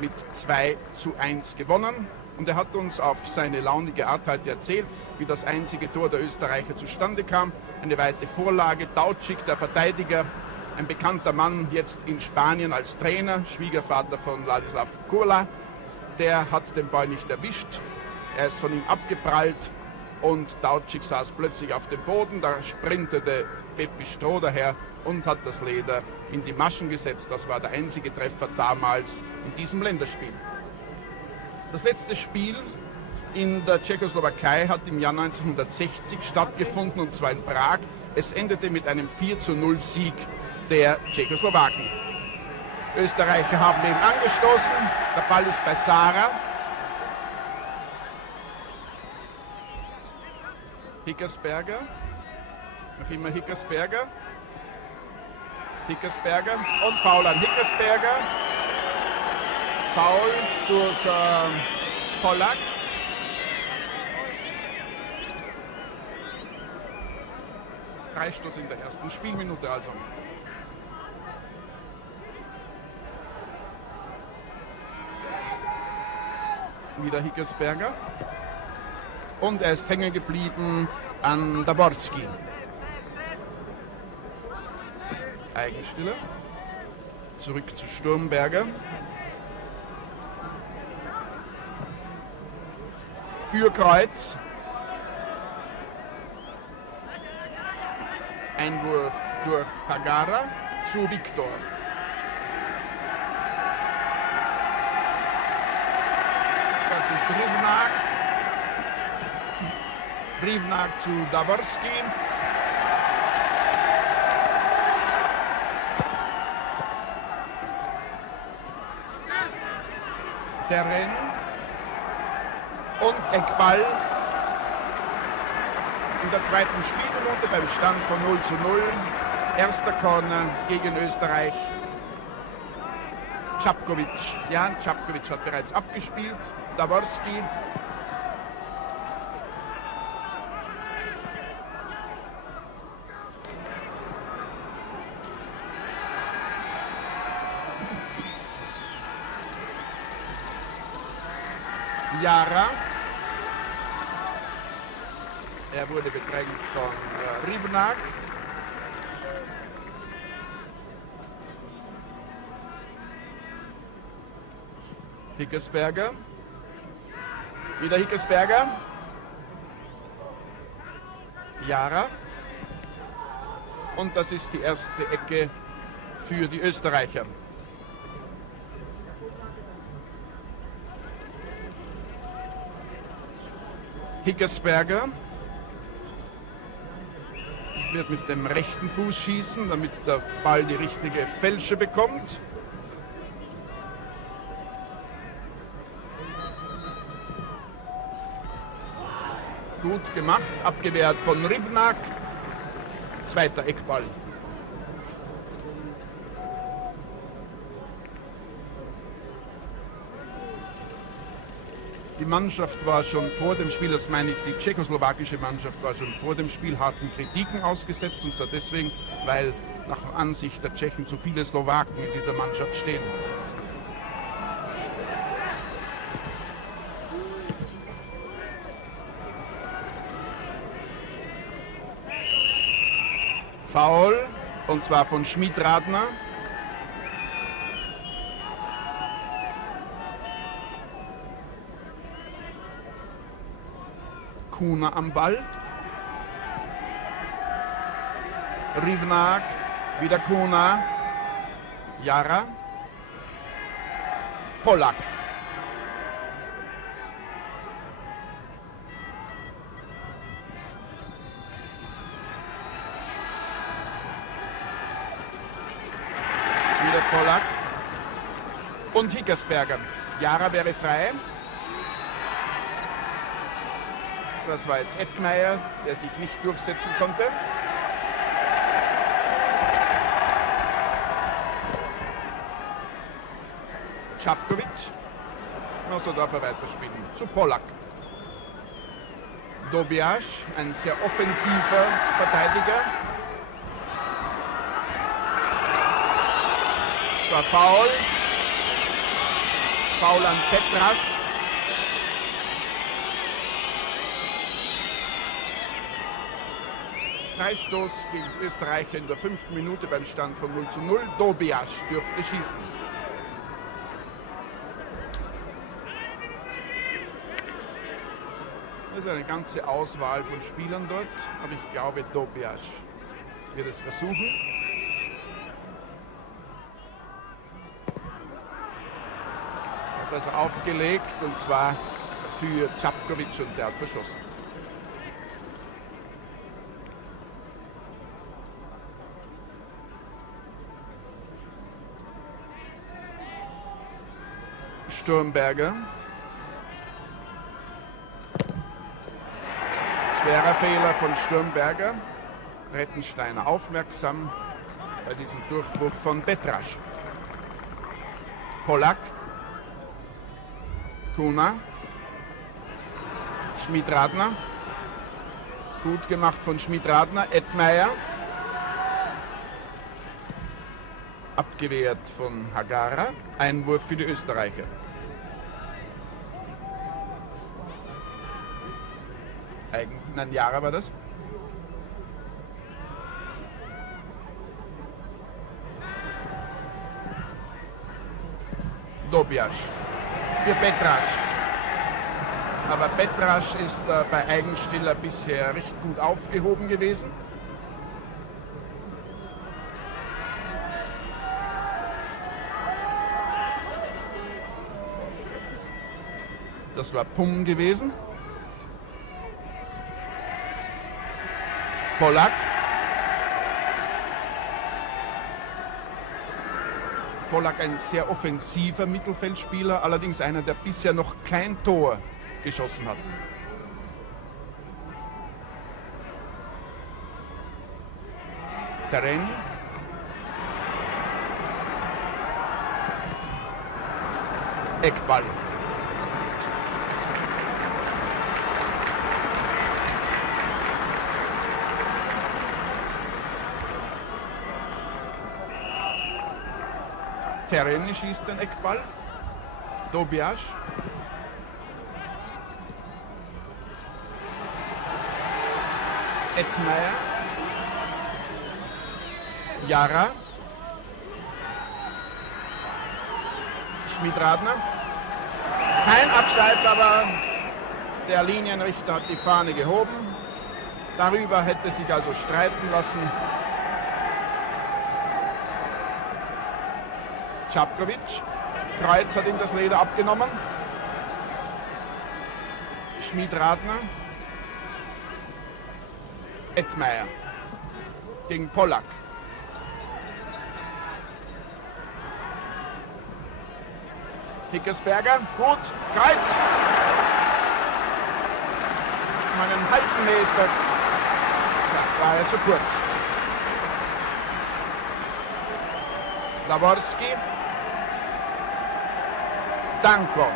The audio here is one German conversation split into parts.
mit 2:1 gewonnen. Und er hat uns auf seine launige Art heute erzählt, wie das einzige Tor der Österreicher zustande kam. Eine weite Vorlage, Daucik, der Verteidiger, ein bekannter Mann jetzt in Spanien als Trainer, Schwiegervater von Ladislav Kurla. Der hat den Ball nicht erwischt, er ist von ihm abgeprallt und Daucik saß plötzlich auf dem Boden. Da sprintete Pepi Stroh daher und hat das Leder in die Maschen gesetzt. Das war der einzige Treffer damals in diesem Länderspiel. Das letzte Spiel in der Tschechoslowakei hat im Jahr 1960 stattgefunden, und zwar in Prag. Es endete mit einem 4:0 Sieg der Tschechoslowaken. Österreicher haben eben angestoßen. Der Ball ist bei Sara. Hickersberger. Noch immer Hickersberger. Hickersberger und Foul an Hickersberger. Foul durch Pollack. Freistoß in der ersten Spielminute also. Wieder Hickersberger. Und er ist hängen geblieben an Daborski. Eigenstiller. Zurück zu Sturmberger. Für Kreuz. Einwurf durch Hagara zu Viktor. Das ist Rivnak. Rivnak zu Daworski. Terren. Und Eckball in der zweiten Spielminute beim Stand von 0:0. Erster Corner gegen Österreich. Čapkovič. Jan Čapkovič hat bereits abgespielt. Daworski. Jara. Er wurde bedrängt von Rivnak. Hickersberger. Wieder Hickersberger. Jara. Und das ist die erste Ecke für die Österreicher. Hickersberger wird mit dem rechten Fuß schießen, damit der Ball die richtige Fälsche bekommt. Gut gemacht, abgewehrt von Rivnak. Zweiter Eckball. Die Mannschaft war schon vor dem Spiel, das meine ich, die tschechoslowakische Mannschaft war schon vor dem Spiel harten Kritiken ausgesetzt, und zwar deswegen, weil nach Ansicht der Tschechen zu viele Slowaken in dieser Mannschaft stehen. Foul, und zwar von Schmid-Radner. Kuna am Ball. Rivnak, wieder Kuna. Jara. Pollack. Wieder Pollack. Und Hickersberger. Jara wäre frei. Das war jetzt Edmeier, der sich nicht durchsetzen konnte. Čapkovič. So darf er weiterspielen. Zu Pollack. Dobiaš, ein sehr offensiver Verteidiger. Das war Foul. Foul an Petrasch. Freistoß gegen Österreicher in der 5. Minute beim Stand von 0:0. Dobiasz dürfte schießen. Das ist eine ganze Auswahl von Spielern dort, aber ich glaube, Dobiasz wird es versuchen. Hat das aufgelegt, und zwar für Čapkovič, und der hat verschossen. Sturmberger. Schwerer Fehler von Sturmberger. Rettensteiner aufmerksam bei diesem Durchbruch von Petrasch. Polak. Kuna. Schmid-Radner. Gut gemacht von Schmid-Radner. Ettmeier. Abgewehrt von Hagara. Einwurf für die Österreicher. Nein, Jara war das. Dobiasz für Petrasch. Aber Petrasch ist bei Eigenstiller bisher recht gut aufgehoben gewesen. Das war Pum gewesen. Polak. Polak ein sehr offensiver Mittelfeldspieler, allerdings einer, der bisher noch kein Tor geschossen hat. Terren. Eckball. Terren schießt den Eckball. Dobiasz. Ettmeier. Jara. Schmid-Radner. Kein Abseits, aber der Linienrichter hat die Fahne gehoben. Darüber hätte sich also streiten lassen Čapkovič. Kreuz hat ihm das Leder abgenommen. Schmid-Radner. Ettmeier gegen Polak. Hickersberger, gut, Kreuz. Um einen halben Meter. Ja, war er zu kurz. Laworski. Danko.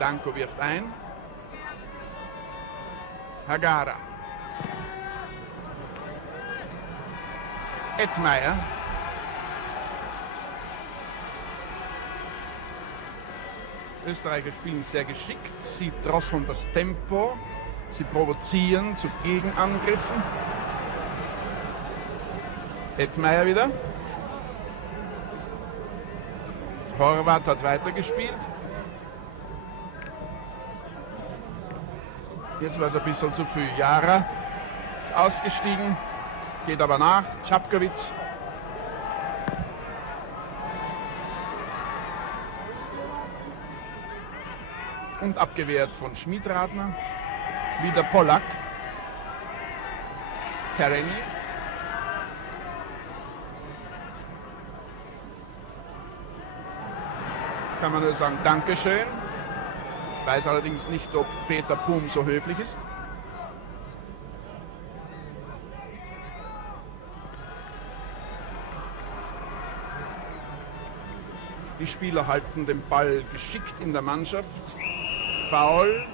Danko wirft ein. Hagara. Ettmeier. Österreicher spielen sehr geschickt. Sie drosseln das Tempo. Sie provozieren zu Gegenangriffen. Ettmeier wieder. Horvath hat weitergespielt. Jetzt war es ein bisschen zu früh. Jara ist ausgestiegen, geht aber nach. Čapkovič. Und abgewehrt von Schmid-Radner. Wieder Polak. Tereni. Kann man nur sagen, Dankeschön. Weiß allerdings nicht, ob Peter Pum so höflich ist. Die Spieler halten den Ball geschickt in der Mannschaft. Foul.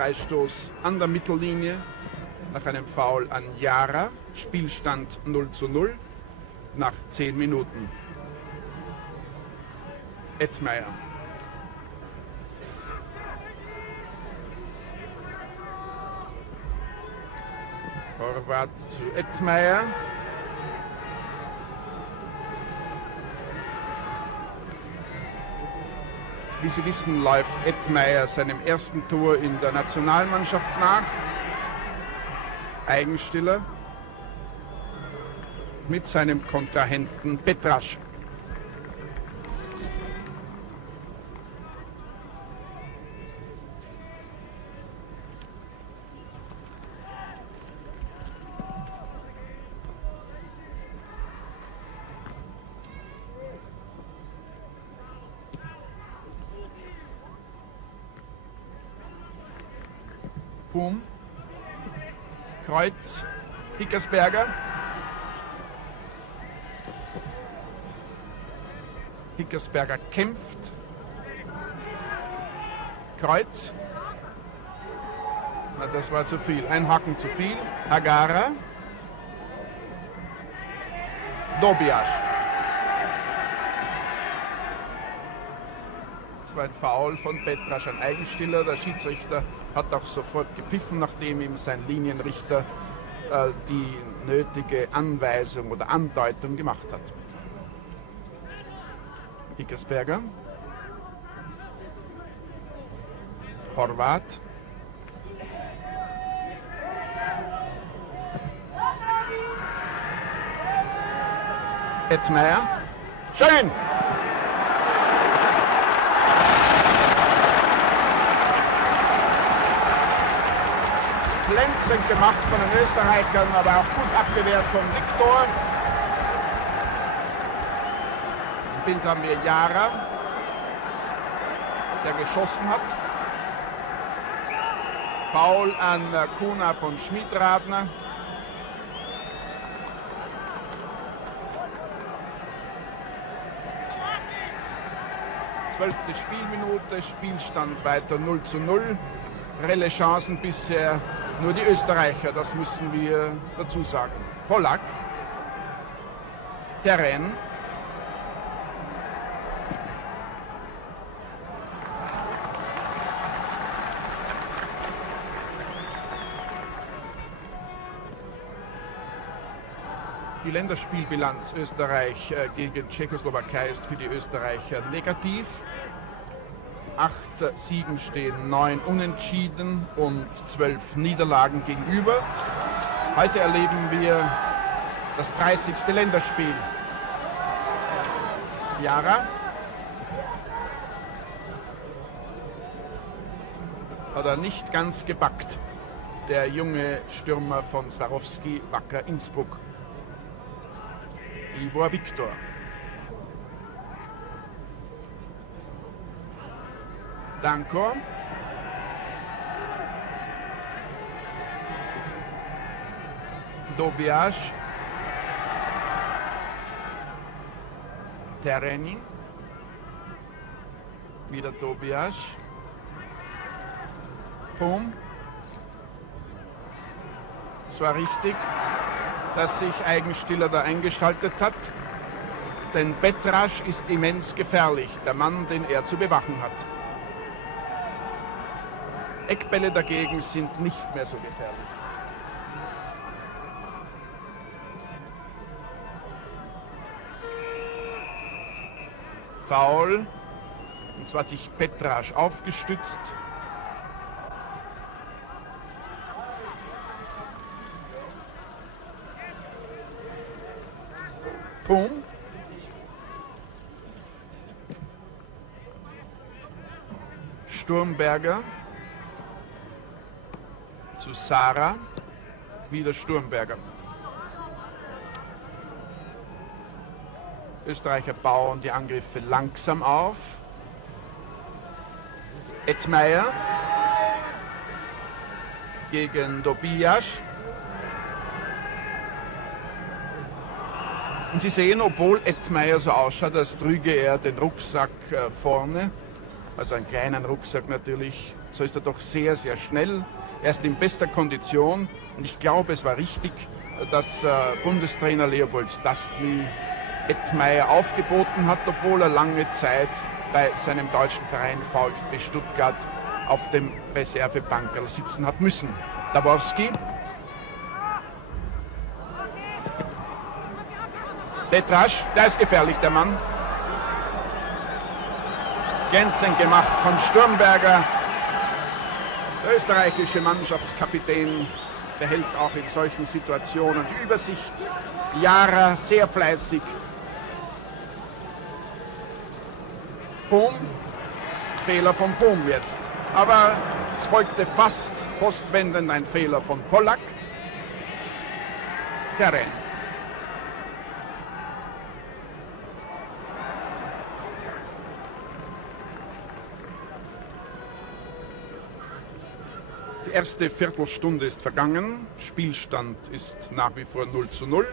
Freistoß an der Mittellinie nach einem Foul an Jara. Spielstand 0:0 nach 10 Minuten. Ettmeyer. Horvath zu Ettmeyer. Wie Sie wissen, läuft Ettmeyer seinem ersten Tor in der Nationalmannschaft nach. Eigenstiller mit seinem Kontrahenten Petrasch. Pum, Kreuz, Hickersberger. Hickersberger kämpft. Kreuz. Na, das war zu viel. Ein Haken zu viel. Hagara. Dobiasch. Das war ein Foul von Petrasch, ein Eigenstiller. Der Schiedsrichter hat auch sofort gepfiffen, nachdem ihm sein Linienrichter die nötige Anweisung oder Andeutung gemacht hat. Hickersberger. Horvath. Ettmeyer. Schön! Glänzend gemacht von den Österreichern, aber auch gut abgewehrt von Viktor. Im Bild haben wir Jara, der geschossen hat. Foul an Kuna von Schmidradner. Zwölfte Spielminute, Spielstand weiter 0:0. Reelle Chancen bisher nur die Österreicher, das müssen wir dazu sagen. Pollack, Terrain, die Länderspielbilanz Österreich gegen Tschechoslowakei ist für die Österreicher negativ. 8 Siegen stehen 9 Unentschieden und 12 Niederlagen gegenüber. Heute erleben wir das 30. Länderspiel. Jara hat er nicht ganz gepackt, der junge Stürmer von Swarovski Wacker Innsbruck. Ivor Viktor. Danko. Dobiasch. Tereni. Wieder Dobiasch. Pum. Es war richtig, dass sich Eigenstiller da eingeschaltet hat, denn Petrasch ist immens gefährlich, der Mann, den er zu bewachen hat. Eckbälle dagegen sind nicht mehr so gefährlich. Foul, und zwar hat sich Petrasch aufgestützt. Pum. Sturmberger zu Sarah, wieder Sturmberger. Österreicher bauen die Angriffe langsam auf. Ettmeyer gegen Dobiasch. Und Sie sehen, obwohl Ettmeyer so ausschaut, als trüge er den Rucksack vorne, also einen kleinen Rucksack natürlich, so ist er doch sehr, sehr schnell. Er ist in bester Kondition und ich glaube, es war richtig, dass Bundestrainer Leopold Stastny Edmeier aufgeboten hat, obwohl er lange Zeit bei seinem deutschen Verein VfB Stuttgart auf dem Reservebankerl sitzen hat müssen. Daworski. Petrasch, der ist gefährlich, der Mann. Glänzend gemacht von Sturmberger. Der österreichische Mannschaftskapitän behält auch in solchen Situationen die Übersicht. Jara sehr fleißig. Boom. Fehler von Boom jetzt. Aber es folgte fast postwendend ein Fehler von Pollack. Terrain. Die erste Viertelstunde ist vergangen. Spielstand ist nach wie vor 0:0.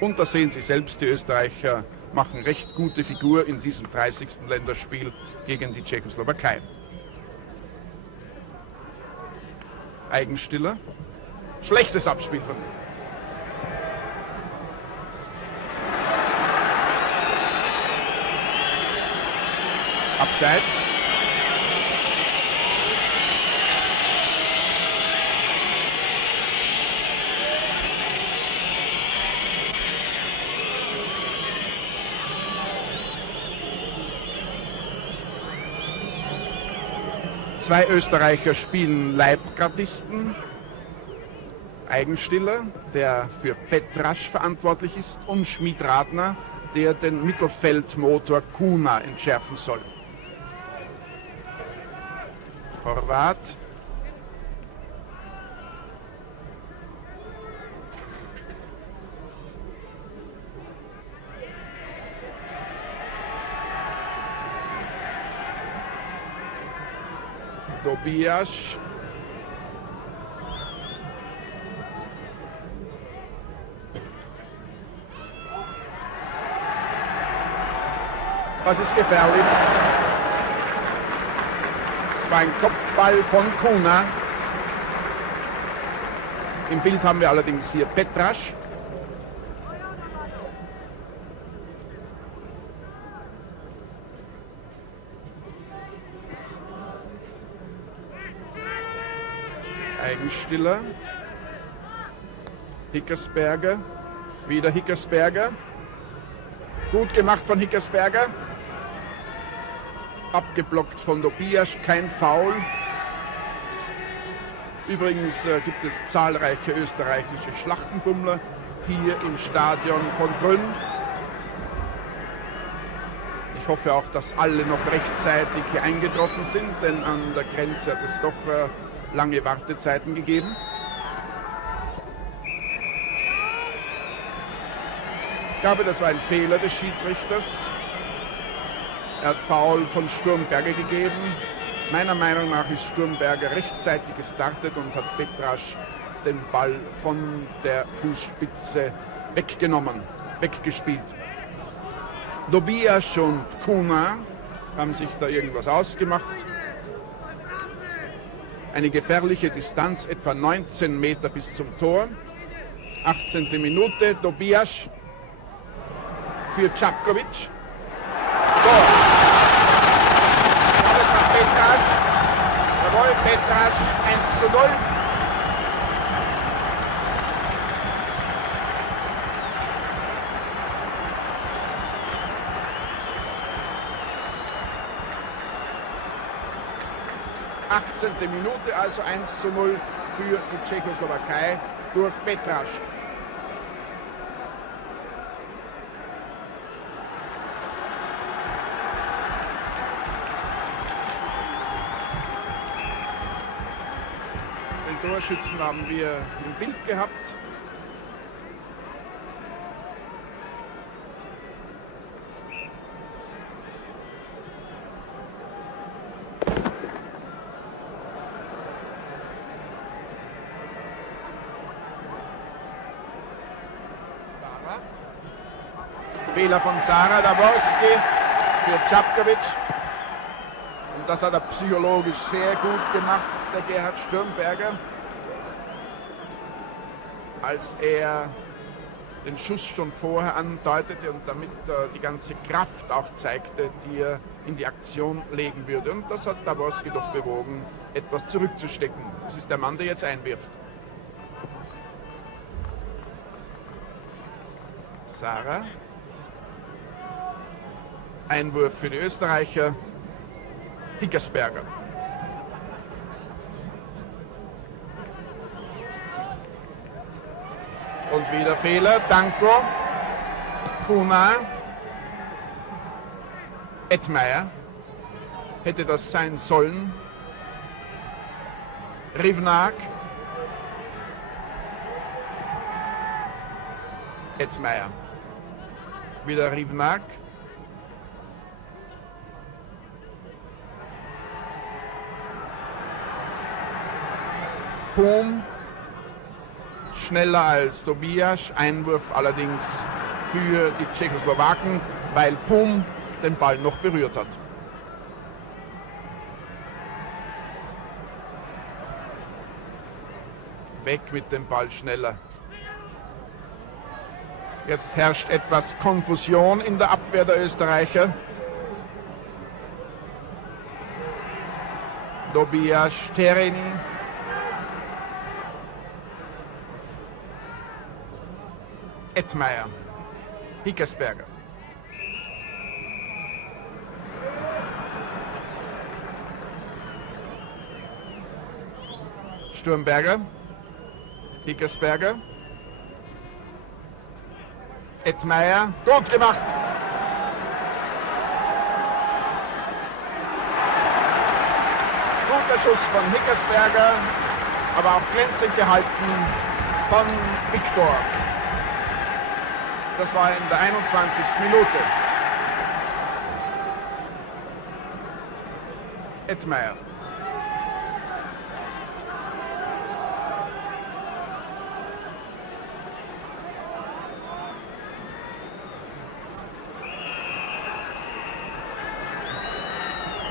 Und da sehen Sie selbst, die Österreicher machen recht gute Figur in diesem 30. Länderspiel gegen die Tschechoslowakei. Eigenstiller. Schlechtes Abspiel von ihm. Abseits. Zwei Österreicher spielen Leibgardisten. Eigenstiller, der für Petrasch verantwortlich ist, und Schmid-Radner, der den Mittelfeldmotor Kuna entschärfen soll. Horvat. Tobias. Das ist gefährlich. Es war ein Kopfball von Kuna. Im Bild haben wir allerdings hier Petrasch. Eigenstiller. Hickersberger. Wieder Hickersberger. Gut gemacht von Hickersberger. Abgeblockt von Tobias, kein Foul. Übrigens gibt es zahlreiche österreichische Schlachtenbummler hier im Stadion von Brünn. Ich hoffe auch, dass alle noch rechtzeitig hier eingetroffen sind, denn an der Grenze hat es doch lange Wartezeiten gegeben. Ich glaube, das war ein Fehler des Schiedsrichters. Er hat Foul von Sturmberger gegeben. Meiner Meinung nach ist Sturmberger rechtzeitig gestartet und hat Petrasch den Ball von der Fußspitze weggespielt. Tobias und Kuna haben sich da irgendwas ausgemacht. Eine gefährliche Distanz, etwa 19 Meter bis zum Tor. 18. Minute, Tobias für Čapkovic. Tor. Das war Petrasch. Jawohl, Petrasch 1:0. Minute, also 1:0 für die Tschechoslowakei durch Petrasch. Den Torschützen haben wir im Bild gehabt. Fehler von Sarah, Daworski für Czapkovic. Und das hat er psychologisch sehr gut gemacht, der Gerhard Stürmberger. Als er den Schuss schon vorher andeutete und damit die ganze Kraft auch zeigte, die er in die Aktion legen würde. Und das hat Dabrowski doch bewogen, etwas zurückzustecken. Das ist der Mann, der jetzt einwirft. Sarah. Einwurf für die Österreicher. Hickersberger. Und wieder Fehler. Danko. Kuna. Edmeier. Hätte das sein sollen. Rivnak. Edmeier. Wieder Rivnak. Pum. Schneller als Tobias, Einwurf allerdings für die Tschechoslowaken, weil Pum den Ball noch berührt hat. Weg mit dem Ball schneller. Jetzt herrscht etwas Konfusion in der Abwehr der Österreicher. Tobias Terini. Edmeier. Hickersberger. Stürmberger. Hickersberger. Edmeier. Gut gemacht. Guter Schuss von Hickersberger, aber auch glänzend gehalten von Viktor. Das war in der 21. Minute. Edmeier.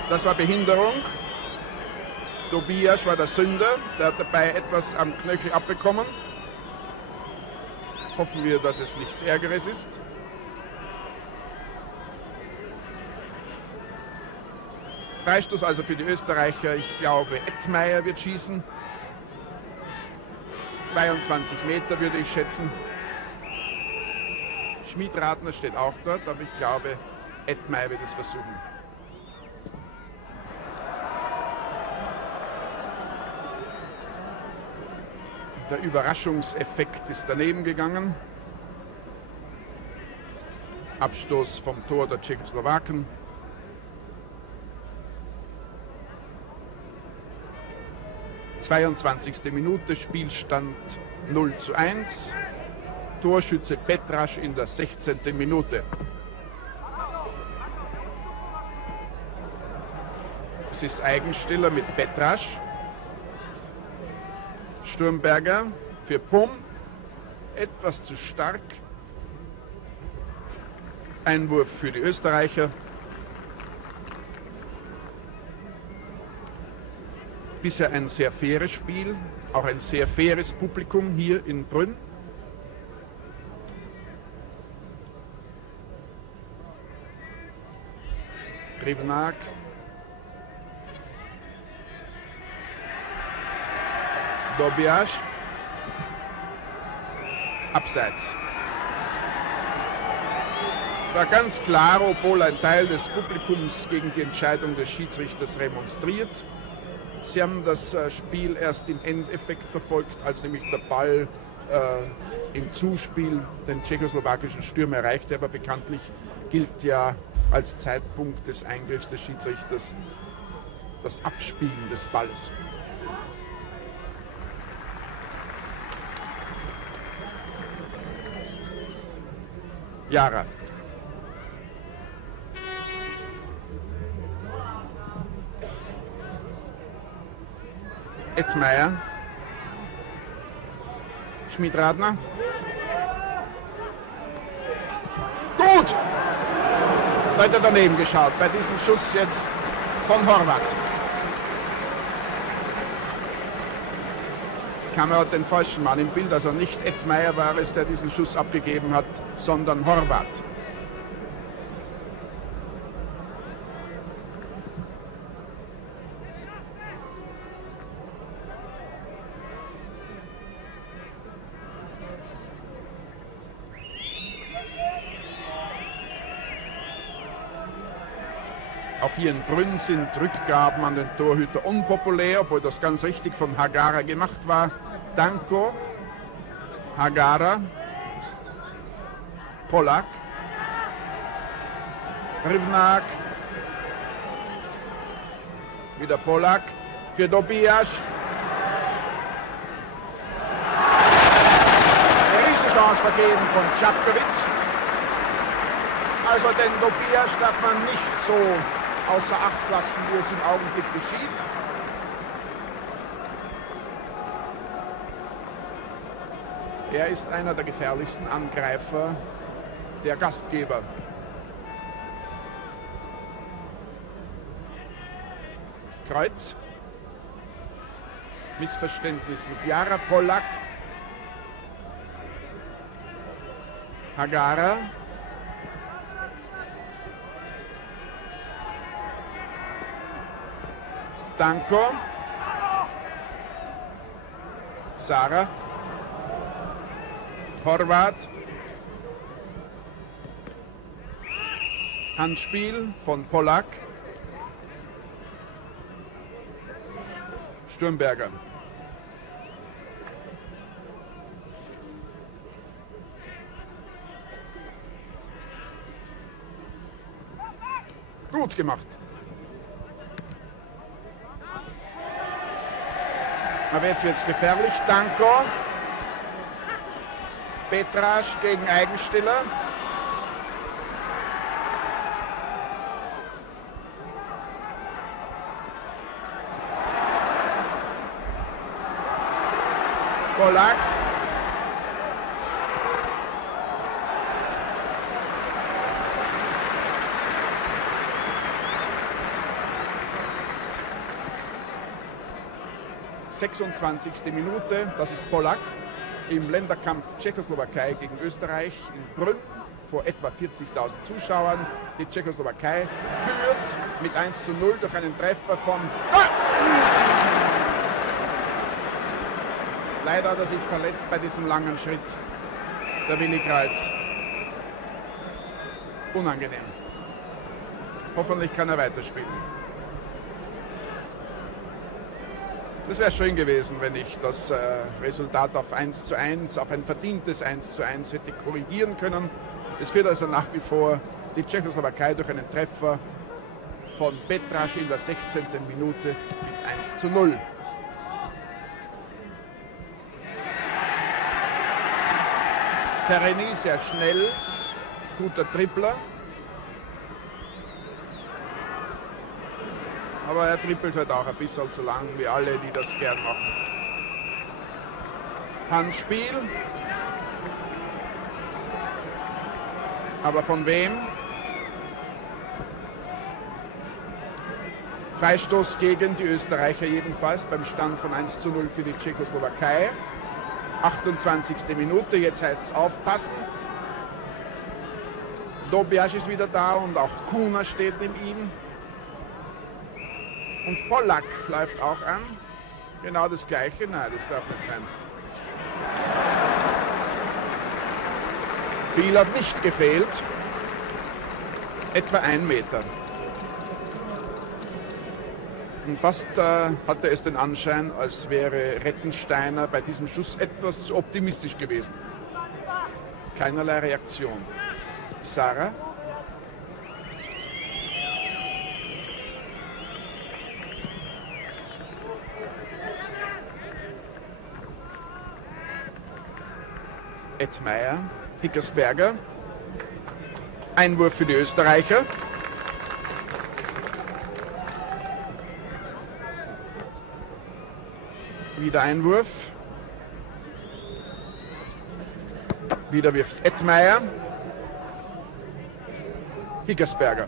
Das war Behinderung. Tobias war der Sünder. Der hat dabei etwas am Knöchel abbekommen. Hoffen wir, dass es nichts Ärgeres ist. Freistoß also für die Österreicher. Ich glaube, Edmeier wird schießen. 22 Meter würde ich schätzen. Schmid-Ratner steht auch dort, aber ich glaube, Edmeier wird es versuchen. Der Überraschungseffekt ist daneben gegangen. Abstoß vom Tor der Tschechoslowaken. ...22. Minute, Spielstand 0:1. Torschütze Petrasch in der 16. Minute. Es ist Eigenstiller mit Petrasch. Stürmberger für Pum, etwas zu stark. Einwurf für die Österreicher. Bisher ein sehr faires Spiel, auch ein sehr faires Publikum hier in Brünn. Rivnak. Tobias. Abseits. Es war ganz klar, obwohl ein Teil des Publikums gegen die Entscheidung des Schiedsrichters remonstriert. Sie haben das Spiel erst im Endeffekt verfolgt, als nämlich der Ball im Zuspiel den tschechoslowakischen Stürmer erreichte. Aber bekanntlich gilt ja als Zeitpunkt des Eingriffs des Schiedsrichters das Abspielen des Balles. Jara. Edmeier. Schmid-Ratner. Gut! Da hat er daneben geschaut, bei diesem Schuss jetzt von Horvath. Die Kamera hat den falschen Mann im Bild, also nicht Ed Meyer war es, der diesen Schuss abgegeben hat, sondern Horvath. Auch hier in Brünn sind Rückgaben an den Torhüter unpopulär, obwohl das ganz richtig von Hagara gemacht war. Danko, Hagara, Polak, Rivnak, wieder Polak für Dobijaš. Eine Riesenchance vergeben von Čapković. Also den Dobijaš darf man nicht so außer Acht lassen, wie es im Augenblick geschieht. Er ist einer der gefährlichsten Angreifer der Gastgeber. Kreuz. Missverständnis mit Jara, Polak. Hagara. Danko, Sara, Horvath, Handspiel von Polak, Sturmberger. Gut gemacht. Aber jetzt wird es gefährlich. Danko. Petraš gegen Eigenstiller. Polak. Die 26. Minute, das ist Polak im Länderkampf Tschechoslowakei gegen Österreich in Brünn vor etwa 40.000 Zuschauern. Die Tschechoslowakei führt mit 1:0 durch einen Treffer von... Leider hat er sich verletzt bei diesem langen Schritt, der Willi Kreuz. Unangenehm. Hoffentlich kann er weiterspielen. Das wäre schön gewesen, wenn ich das Resultat auf 1:1, auf ein verdientes 1:1 hätte korrigieren können. Es führt also nach wie vor die Tschechoslowakei durch einen Treffer von Petraš in der 16. Minute mit 1:0. Tereni sehr schnell, guter Dribbler. Aber er trippelt halt auch ein bisschen zu lang, wie alle, die das gern machen. Handspiel. Aber von wem? Freistoß gegen die Österreicher jedenfalls beim Stand von 1:0 für die Tschechoslowakei. 28. Minute, jetzt heißt es aufpassen. Dobijaš ist wieder da und auch Kuna steht neben ihm. Und Polak läuft auch an. Genau das Gleiche. Nein, das darf nicht sein. Viel hat nicht gefehlt. Etwa 1 Meter. Und fast hatte es den Anschein, als wäre Rettensteiner bei diesem Schuss etwas zu optimistisch gewesen. Keinerlei Reaktion. Sara. Ed Meyer, Hickersberger. Einwurf für die Österreicher. Wieder Einwurf. Wieder wirft Ed Meyer. Hickersberger.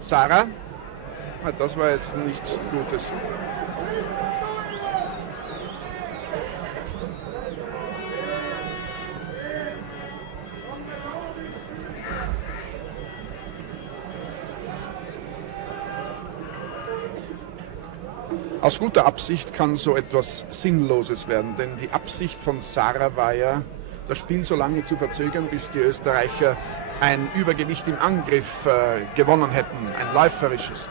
Sarah. Das war jetzt nichts Gutes. Aus guter Absicht kann so etwas Sinnloses werden, denn die Absicht von Sarah war ja, das Spiel so lange zu verzögern, bis die Österreicher ein Übergewicht im Angriff gewonnen hätten, ein läuferisches.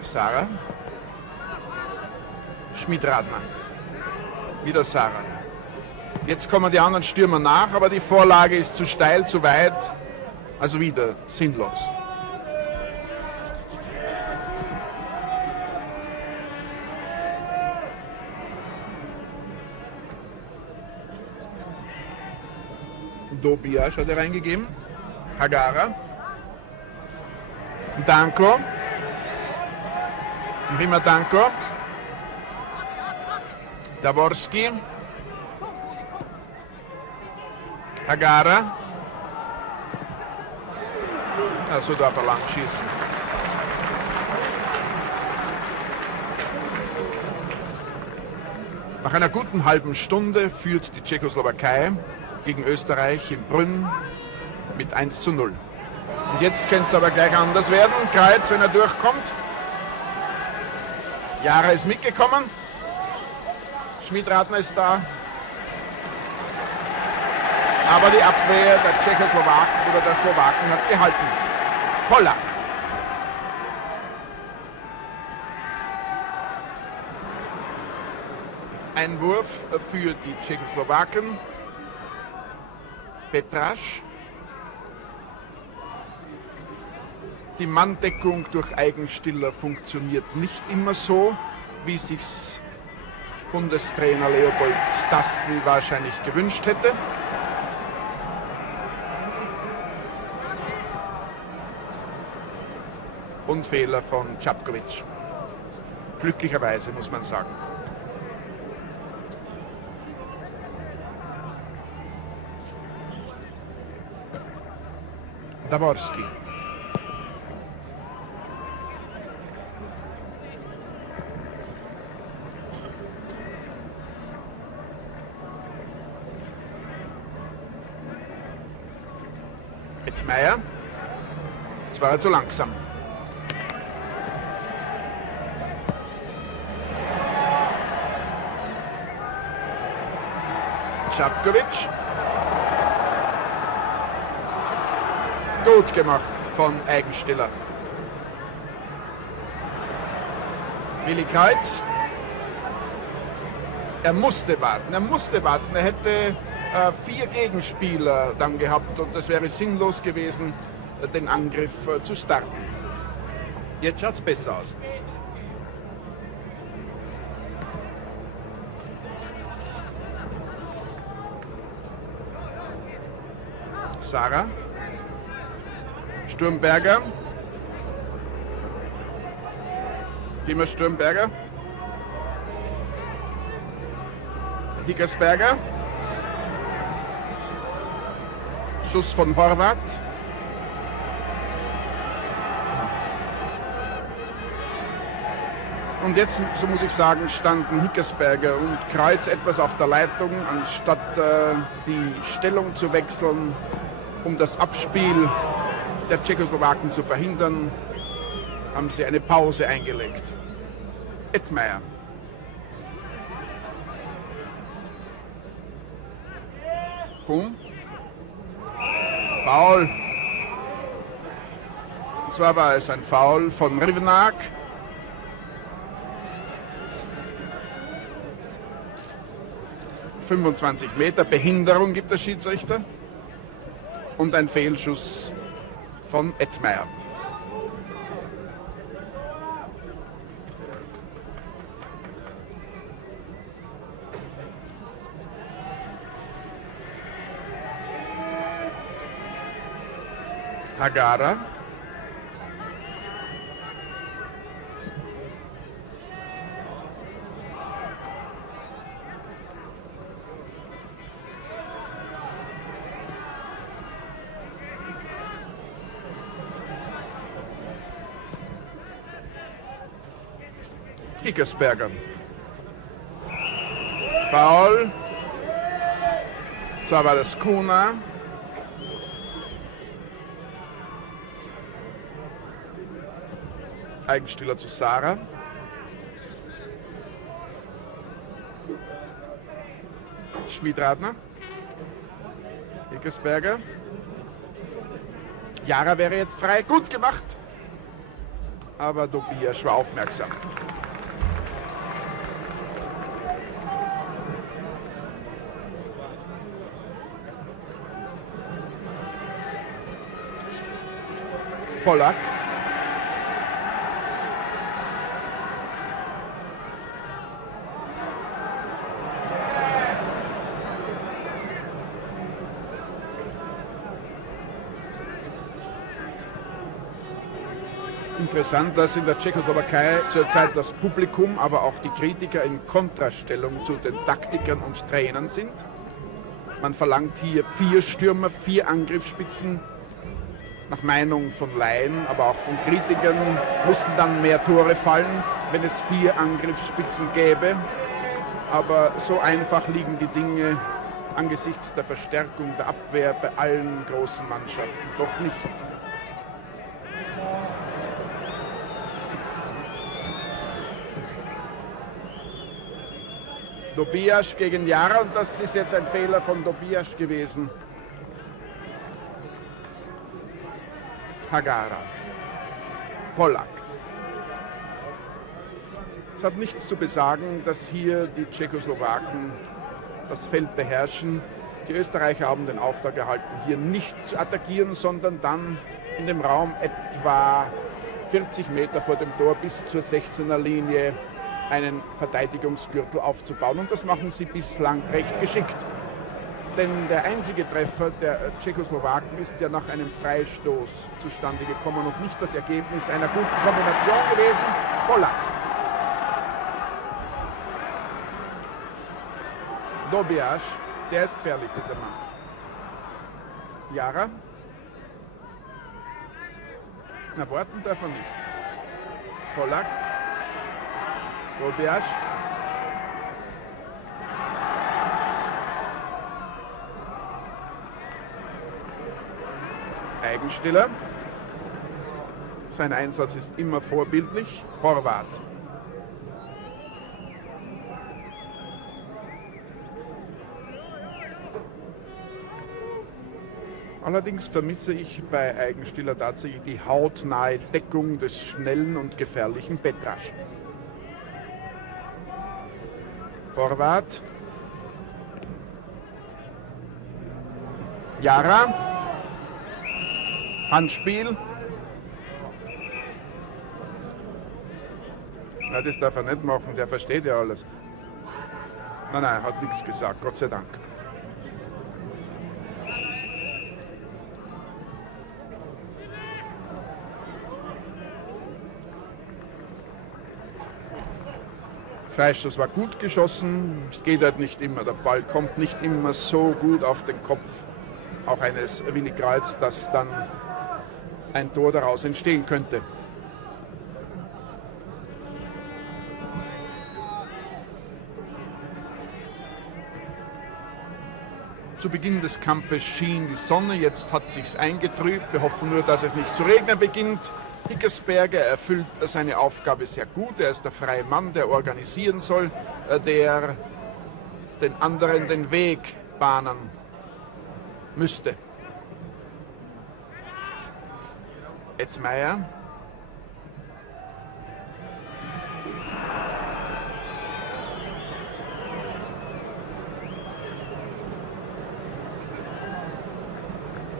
Sarah. Schmid-Radner. Wieder Sarah. Jetzt kommen die anderen Stürmer nach, aber die Vorlage ist zu steil, zu weit. Also wieder sinnlos. Dobiasch hat er reingegeben. Hagara. Danko. Rima Danko. Daworski. Hagara. Also darf er lang schießen. Nach einer guten halben Stunde führt die Tschechoslowakei gegen Österreich in Brünn mit 1:0. Und jetzt könnte es aber gleich anders werden. Kreuz, wenn er durchkommt. Jara ist mitgekommen. Schmid-Radner ist da. Aber die Abwehr der Tschechoslowaken oder der Slowaken hat gehalten. Pollack. Einwurf für die Tschechoslowaken. Petrasch. Die Manndeckung durch Eigenstiller funktioniert nicht immer so, wie sich's Bundestrainer Leopold Stastny wahrscheinlich gewünscht hätte. Und Fehler von Čapkovič. Glücklicherweise, muss man sagen. Daworski. Meyer. Jetzt war er zu langsam. Čapkovič. Gut gemacht von Eigenstiller. Willi Kreuz. Er musste warten. Er hätte 4 Gegenspieler dann gehabt und es wäre sinnlos gewesen, den Angriff zu starten. Jetzt schaut es besser aus. Sarah. Sturmberger. Immer Sturmberger. Hickersberger. Schuss von Horvath. Und jetzt, so muss ich sagen, standen Hickersberger und Kreuz etwas auf der Leitung, anstatt die Stellung zu wechseln, um das Abspiel der Tschechoslowaken zu verhindern, haben sie eine Pause eingelegt. Edmeier. Pum. Foul. Und zwar war es ein Foul von Rivnak. ...25 Meter Behinderung gibt der Schiedsrichter. Und ein Fehlschuss von Edmeier. Hagara. Hickersberger. Foul. Zwar war das Kuna. Eigenstiller zu Sarah. Schmidradner. Hickersberger. Jara wäre jetzt frei. Gut gemacht. Aber Dobiasch war aufmerksam. Pollack. Interessant, dass in der Tschechoslowakei zurzeit das Publikum, aber auch die Kritiker in Kontrastellung zu den Taktikern und Trainern sind. Man verlangt hier 4 Stürmer, 4 Angriffsspitzen. Nach Meinung von Laien, aber auch von Kritikern mussten dann mehr Tore fallen, wenn es 4 Angriffsspitzen gäbe. Aber so einfach liegen die Dinge angesichts der Verstärkung der Abwehr bei allen großen Mannschaften doch nicht. Dobiasch gegen Jara, und das ist jetzt ein Fehler von Dobiasch gewesen. Hagara. Pollack. Es hat nichts zu besagen, dass hier die Tschechoslowaken das Feld beherrschen. Die Österreicher haben den Auftrag erhalten, hier nicht zu attackieren, sondern dann in dem Raum etwa 40 Meter vor dem Tor bis zur 16er Linie einen Verteidigungsgürtel aufzubauen. Und das machen sie bislang recht geschickt. Denn der einzige Treffer der Tschechoslowaken ist ja nach einem Freistoß zustande gekommen und nicht das Ergebnis einer guten Kombination gewesen. Pollack. Dobiasch, der ist gefährlich, dieser Mann. Jara. Na, warten darf er nicht. Pollack. Dobiasch. Eigenstiller. Sein Einsatz ist immer vorbildlich. Horvath. Allerdings vermisse ich bei Eigenstiller tatsächlich die hautnahe Deckung des schnellen und gefährlichen Petrasch. Horvath. Jara. Handspiel. Na, das darf er nicht machen, der versteht ja alles. Nein, er hat nichts gesagt, Gott sei Dank. Freistoß war gut geschossen, es geht halt nicht immer, der Ball kommt nicht immer so gut auf den Kopf, auch eines Willi Kreuz, dass dann ein Tor daraus entstehen könnte. Zu Beginn des Kampfes schien die Sonne, jetzt hat sich's eingetrübt. Wir hoffen nur, dass es nicht zu regnen beginnt. Hickersberger erfüllt seine Aufgabe sehr gut. Er ist der freie Mann, der organisieren soll, der den anderen den Weg bahnen müsste. Edmeier.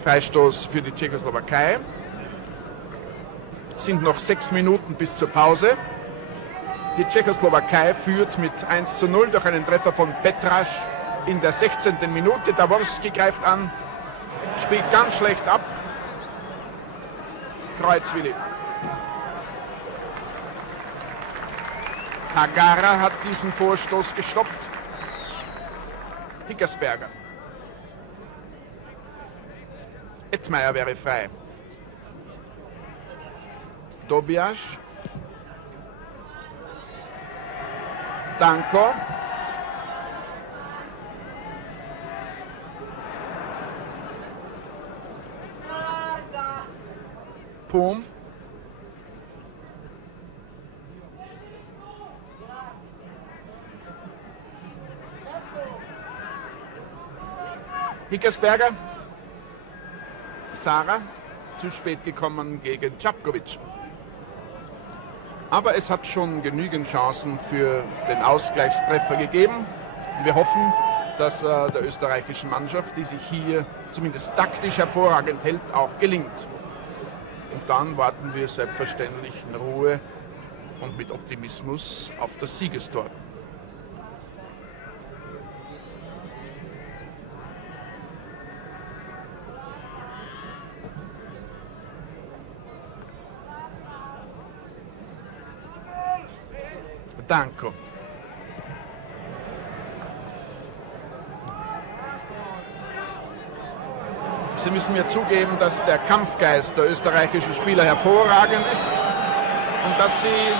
Freistoß für die Tschechoslowakei. Es sind noch 6 Minuten bis zur Pause. Die Tschechoslowakei führt mit 1:0 durch einen Treffer von Petrasch in der 16. Minute. Daworski greift an, spielt ganz schlecht ab. Kreuzwilli. Hagara hat diesen Vorstoß gestoppt. Hickersberger. Edmeier wäre frei. Dobiasch. Danko. Pum. Hickersberger. Sara. Zu spät gekommen gegen Čapkovič. Aber es hat schon genügend Chancen für den Ausgleichstreffer gegeben. Wir hoffen, dass der österreichischen Mannschaft, die sich hier zumindest taktisch hervorragend hält, auch gelingt. Und dann warten wir selbstverständlich in Ruhe und mit Optimismus auf das Siegestor. Danko. Sie müssen mir zugeben, dass der Kampfgeist der österreichischen Spieler hervorragend ist und dass sie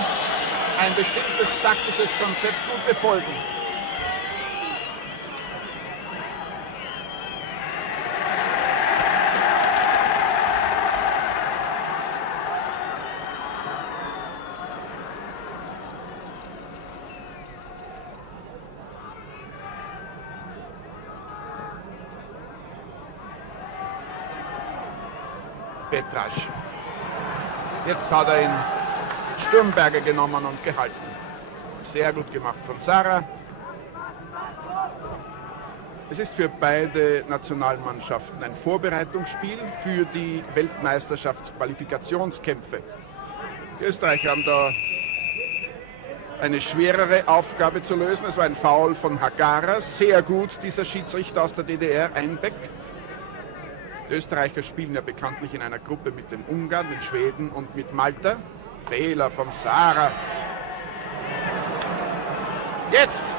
ein bestimmtes taktisches Konzept gut befolgen. Petrasch. Jetzt hat er ihn Sturmberger genommen und gehalten. Sehr gut gemacht von Sara. Es ist für beide Nationalmannschaften ein Vorbereitungsspiel für die Weltmeisterschaftsqualifikationskämpfe. Die Österreicher haben da eine schwerere Aufgabe zu lösen. Es war ein Foul von Hagara. Sehr gut, dieser Schiedsrichter aus der DDR, Einbeck. Die Österreicher spielen ja bekanntlich in einer Gruppe mit den Ungarn, den Schweden und mit Malta. Fehler von Sara. Jetzt!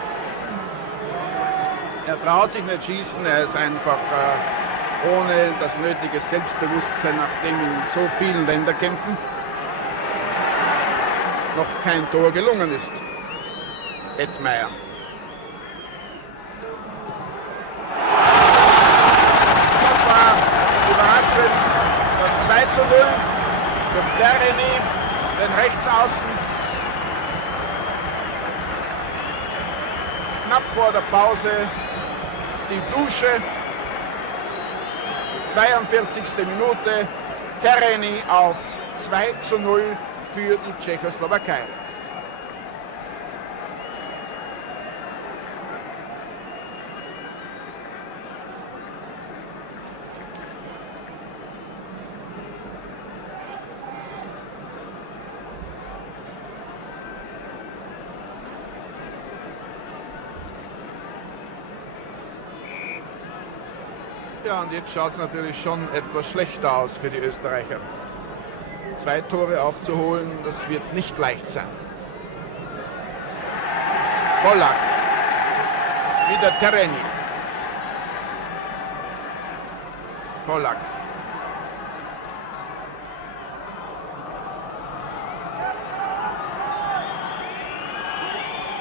Er traut sich nicht schießen, er ist einfach ohne das nötige Selbstbewusstsein, nachdem in so vielen Länderkämpfen noch kein Tor gelungen ist. Edmeier. Das 2:0 durch Tereni, den Rechtsaußen. Knapp vor der Pause die Dusche. 42. Minute. Tereni auf 2:0 für die Tschechoslowakei. Ja, und jetzt schaut es natürlich schon etwas schlechter aus für die Österreicher. 2 Tore aufzuholen, das wird nicht leicht sein. Polak. Wieder Tereni. Polak.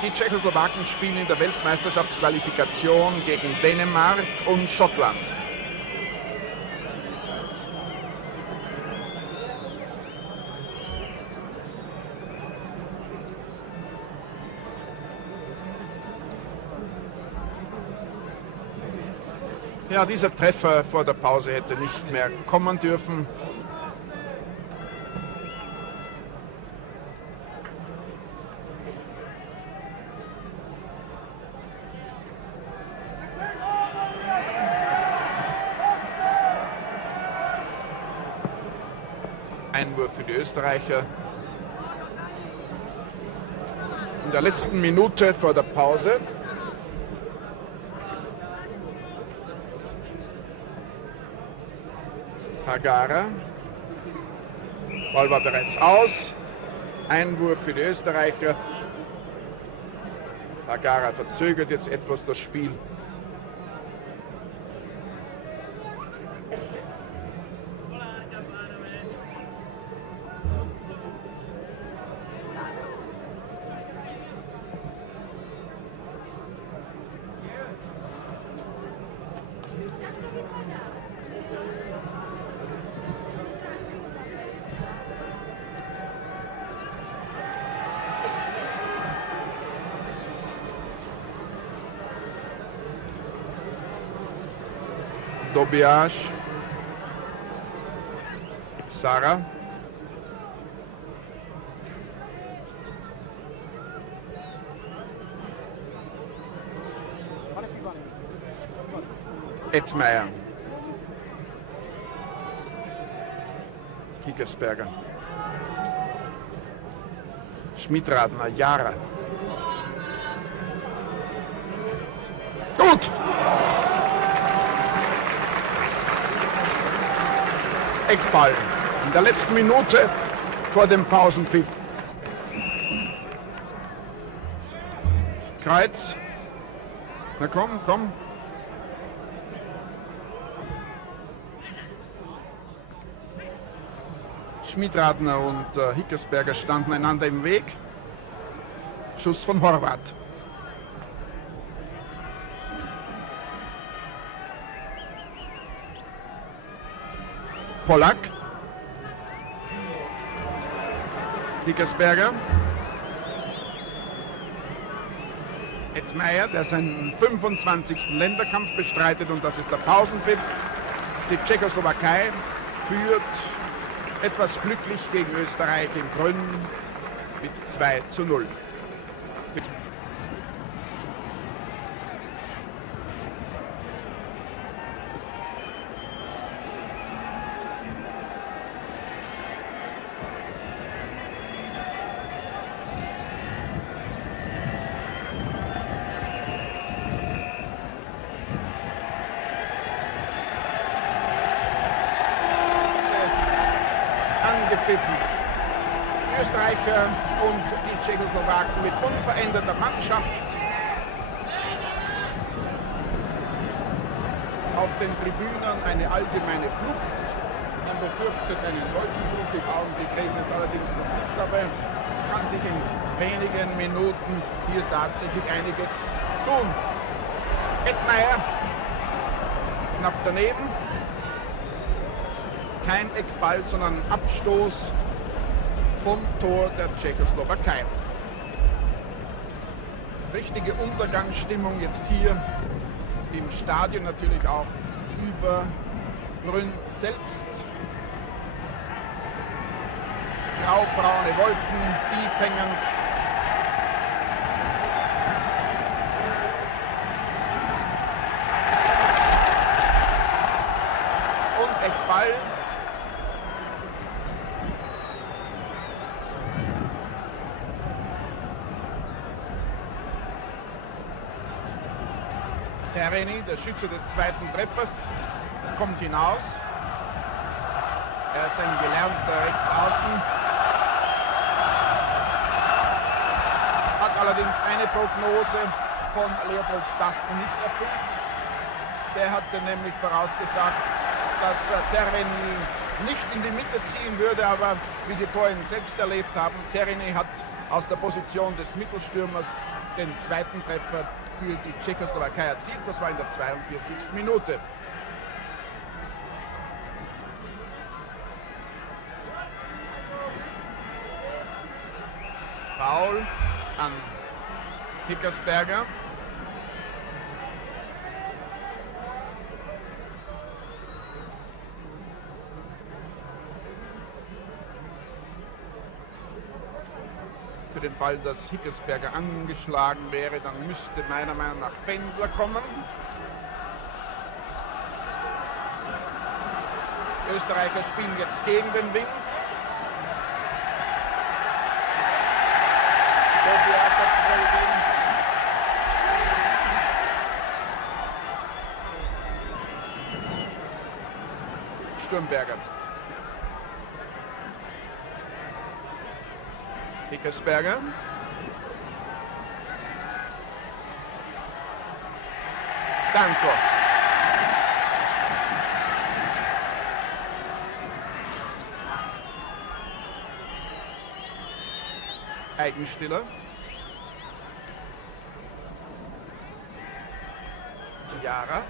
Die Tschechoslowaken spielen in der Weltmeisterschaftsqualifikation gegen Dänemark und Schottland. Ja, dieser Treffer vor der Pause hätte nicht mehr kommen dürfen. Einwurf für die Österreicher. In der letzten Minute vor der Pause. Hagara. Ball war bereits aus. Einwurf für die Österreicher. Hagara verzögert jetzt etwas das Spiel. Dobias. Sarah. Ettmeier. Hickersberger. Schmidradner, Jara. Gut! Eckball. In der letzten Minute vor dem Pausenpfiff. Kreuz. Na komm, komm. Schmidradner und Hickersberger standen einander im Weg. Schuss von Horvath. Pollack. Hickersberger. Ettmeier, der seinen 25. Länderkampf bestreitet, und das ist der Pausenpfiff. Die Tschechoslowakei führt etwas glücklich gegen Österreich in Grün mit 2:0. Angepfiffen. Die Österreicher und die Tschechoslowaken mit unveränderter Mannschaft. Auf den Tribünen eine allgemeine Flucht. Man befürchtet einen Wolkenbruch. Im Augenblick reden jetzt allerdings noch nicht, aber es kann sich in wenigen Minuten hier tatsächlich einiges tun. Ettmeier knapp daneben. Kein Eckball, sondern Abstoß vom Tor der Tschechoslowakei. Richtige Untergangsstimmung jetzt hier im Stadion, natürlich auch über Brünn selbst. Graubraune Wolken, tief hängend. Und Eckball. Tereni, der Schütze des zweiten Treffers, kommt hinaus. Er ist ein gelernter Rechtsaußen. Hat allerdings eine Prognose von Leopold Stasten nicht erfüllt. Der hatte nämlich vorausgesagt, dass Tereni nicht in die Mitte ziehen würde, aber wie Sie vorhin selbst erlebt haben, Tereni hat aus der Position des Mittelstürmers den zweiten Treffer für die Tschechoslowakei erzielt. Das war in der 42. Minute. Foul an Hickersberger. Für den Fall, dass Hickersberger angeschlagen wäre, dann müsste meiner Meinung nach Fendler kommen. Die Österreicher spielen jetzt gegen den Wind. Sturmberger. Hickersberger. Danko. Eigenstiller. Jara.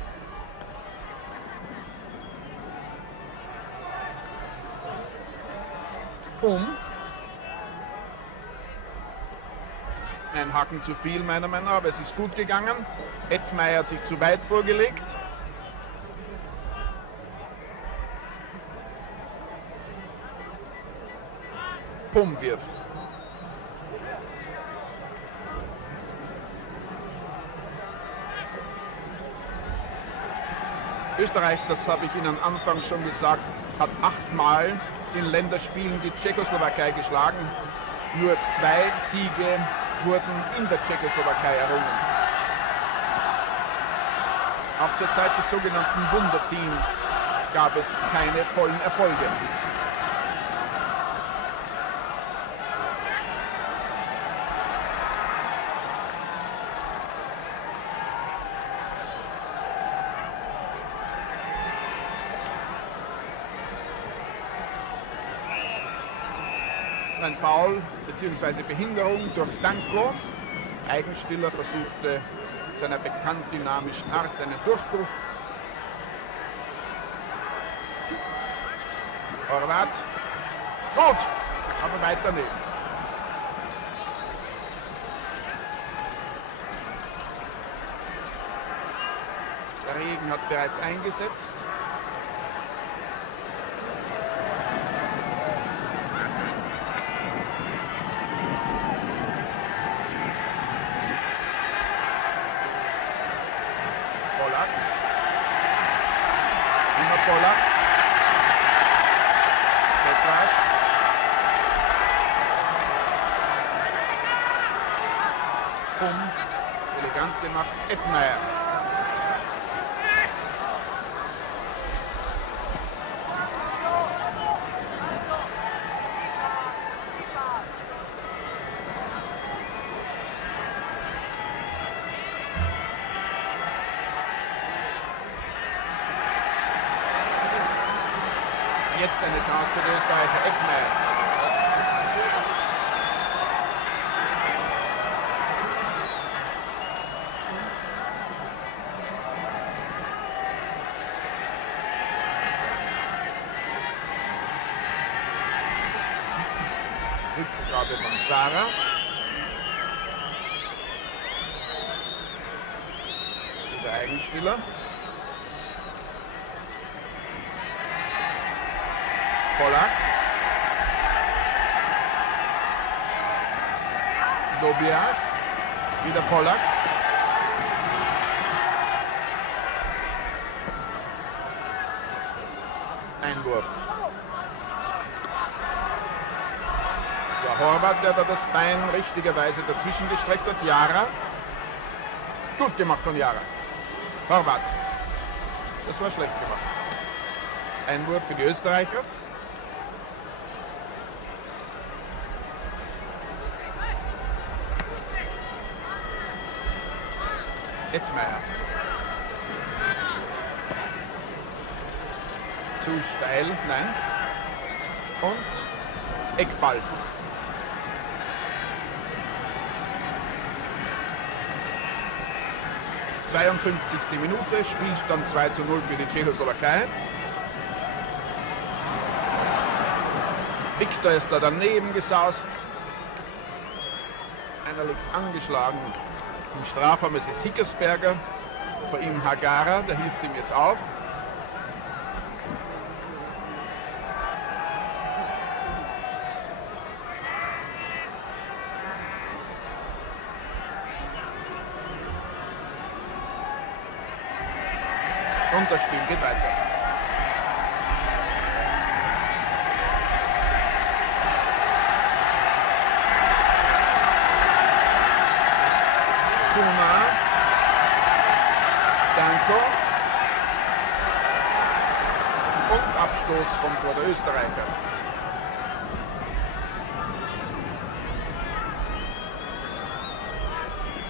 Ein Haken zu viel, meiner Meinung nach, aber es ist gut gegangen. Ettmeier hat sich zu weit vorgelegt. Pum wirft. Österreich, das habe ich Ihnen Anfang schon gesagt, hat 8-mal in Länderspielen die Tschechoslowakei geschlagen. Nur 2 Siege wurden in der Tschechoslowakei errungen. Auch zur Zeit des sogenannten Wunderteams gab es keine vollen Erfolge. Ein Foul bzw. Behinderung durch Danko. Eigenstiller versuchte seiner bekannt dynamischen Art einen Durchbruch. Horvat. Gut, aber weiter nicht. Der Regen hat bereits eingesetzt. Das elegant gemacht, Edmeier. Jetzt eine Chance für die Österreicher, Edmeier. Rückgabe von Sarah. Der Eigenspieler. Polak. Dobiak. Wieder Polak. Einwurf. Horvat, der da das Bein richtigerweise dazwischen gestreckt hat. Jara. Gut gemacht von Jara. Horvat. Das war schlecht gemacht. Einwurf für die Österreicher. Edmeier. Zu steil, nein. Und Eckball. 52. Minute, Spielstand 2:0 für die Tschechoslowakei. Viktor ist da daneben gesaust. Einer liegt angeschlagen im Strafraum, es ist Hickersberger. Vor ihm Hagara, der hilft ihm jetzt auf. Und das Spiel geht weiter. Kuma. Danko. Und Abstoß vom Tor der Österreicher.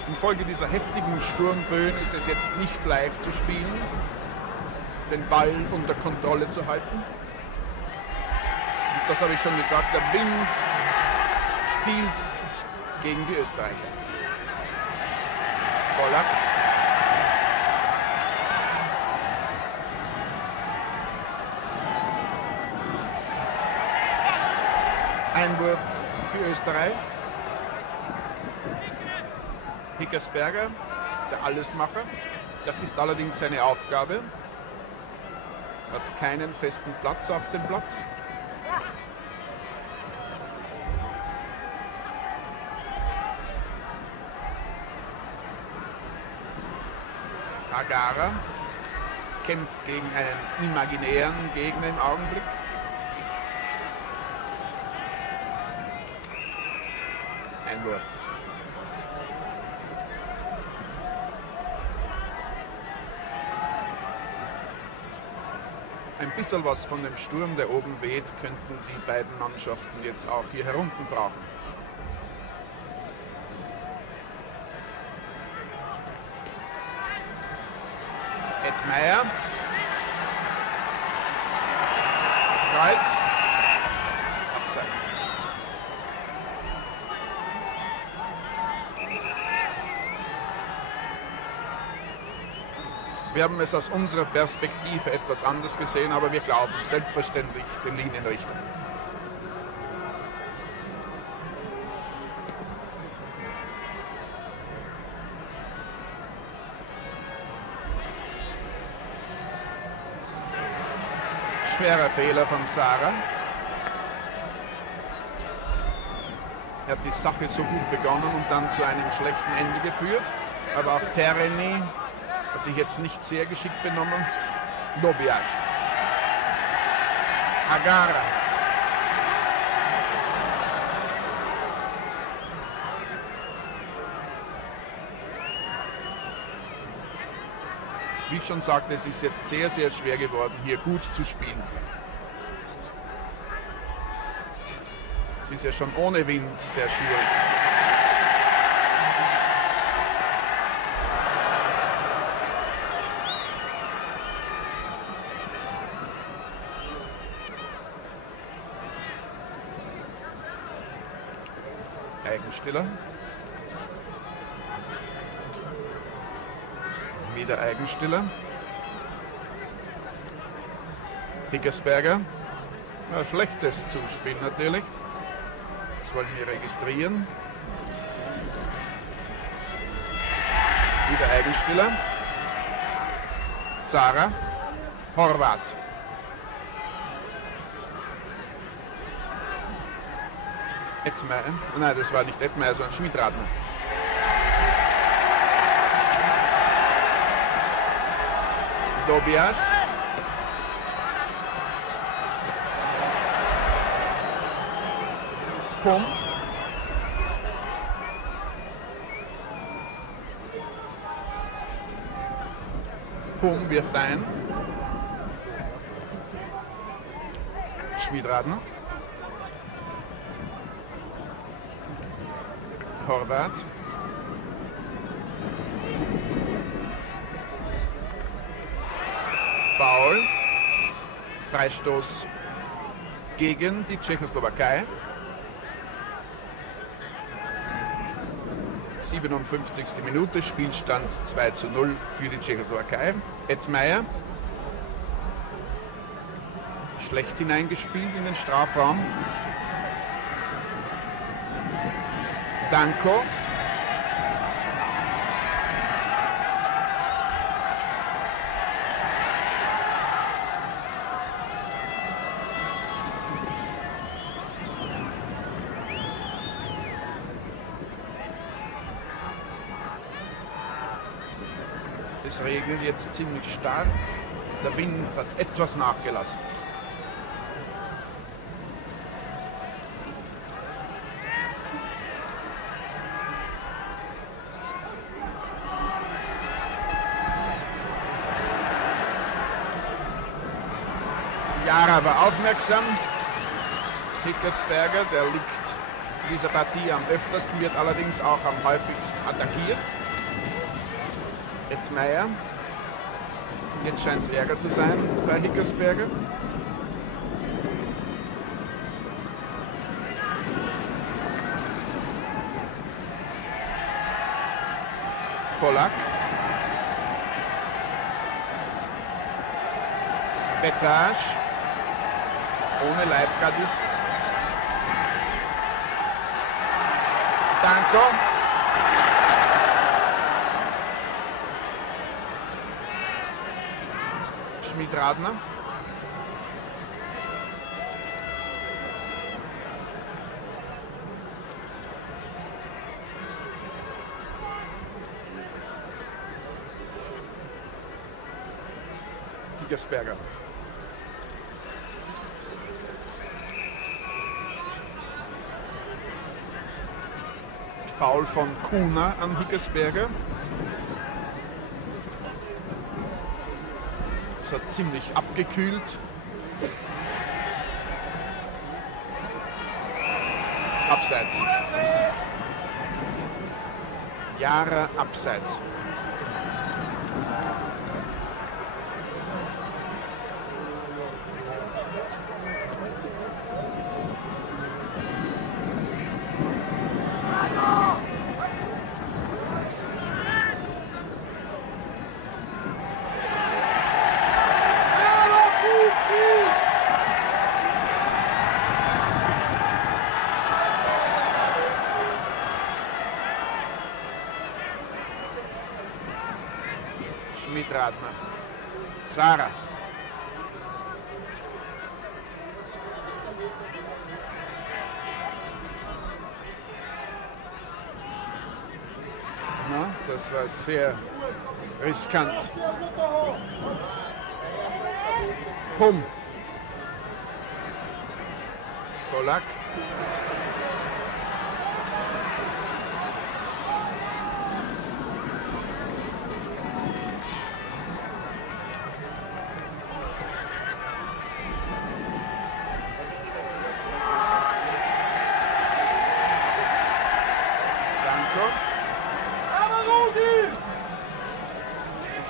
Infolge dieser heftigen Sturmböen ist es jetzt nicht leicht zu spielen, den Ball unter Kontrolle zu halten. Und das habe ich schon gesagt, der Wind spielt gegen die Österreicher. Polak. Einwurf für Österreich. Hickersberger, der Allesmacher. Das ist allerdings seine Aufgabe. Hat keinen festen Platz auf dem Platz. Agara kämpft gegen einen imaginären Gegner im Augenblick. Einwurf. Ein bisschen was von dem Sturm, der oben weht, könnten die beiden Mannschaften jetzt auch hier herunten brauchen. Ed Meyer. Kreuz. Abseits. Wir haben es aus unserer Perspektive etwas anders gesehen, aber wir glauben selbstverständlich den Linienrichter. Schwerer Fehler von Sara. Er hat die Sache so gut begonnen und dann zu einem schlechten Ende geführt. Aber auch Tereni hat sich jetzt nicht sehr geschickt benommen. Dobiasch. Agara. Wie ich schon sagte, es ist jetzt sehr, sehr schwer geworden, hier gut zu spielen. Es ist ja schon ohne Wind sehr schwierig. Eigenstiller. Wieder Eigenstiller. Hickersberger. Ja, schlechtes Zuspiel natürlich. Das wollen wir registrieren. Wieder Eigenstiller. Sara. Horvath. Edmeier. Nein, das war nicht Edmeier, sondern Schmidradner. Dobiasch. Pum. Pum wirft ein. Schmidradner. Horvath. Foul. Freistoß gegen die Tschechoslowakei. 57. Minute, Spielstand 2:0 für die Tschechoslowakei. Ed Meyer. Schlecht hineingespielt in den Strafraum. Danko. Es regnet jetzt ziemlich stark. Der Wind hat etwas nachgelassen. Jara war aufmerksam. Hickersberger, der liegt in dieser Partie am öftersten, wird allerdings auch am häufigsten attackiert. Ed Meyer. Jetzt scheint es Ärger zu sein bei Hickersberger. Polak. Betage. Ohne Leibgardist. Danko. Schmidradner. Hickersberger. Foul von Kuna an Hickersberger. Es hat ziemlich abgekühlt. Abseits. Jahre abseits. Schmid-Radner. Sarah. Na, das war sehr riskant. Pum. Polak.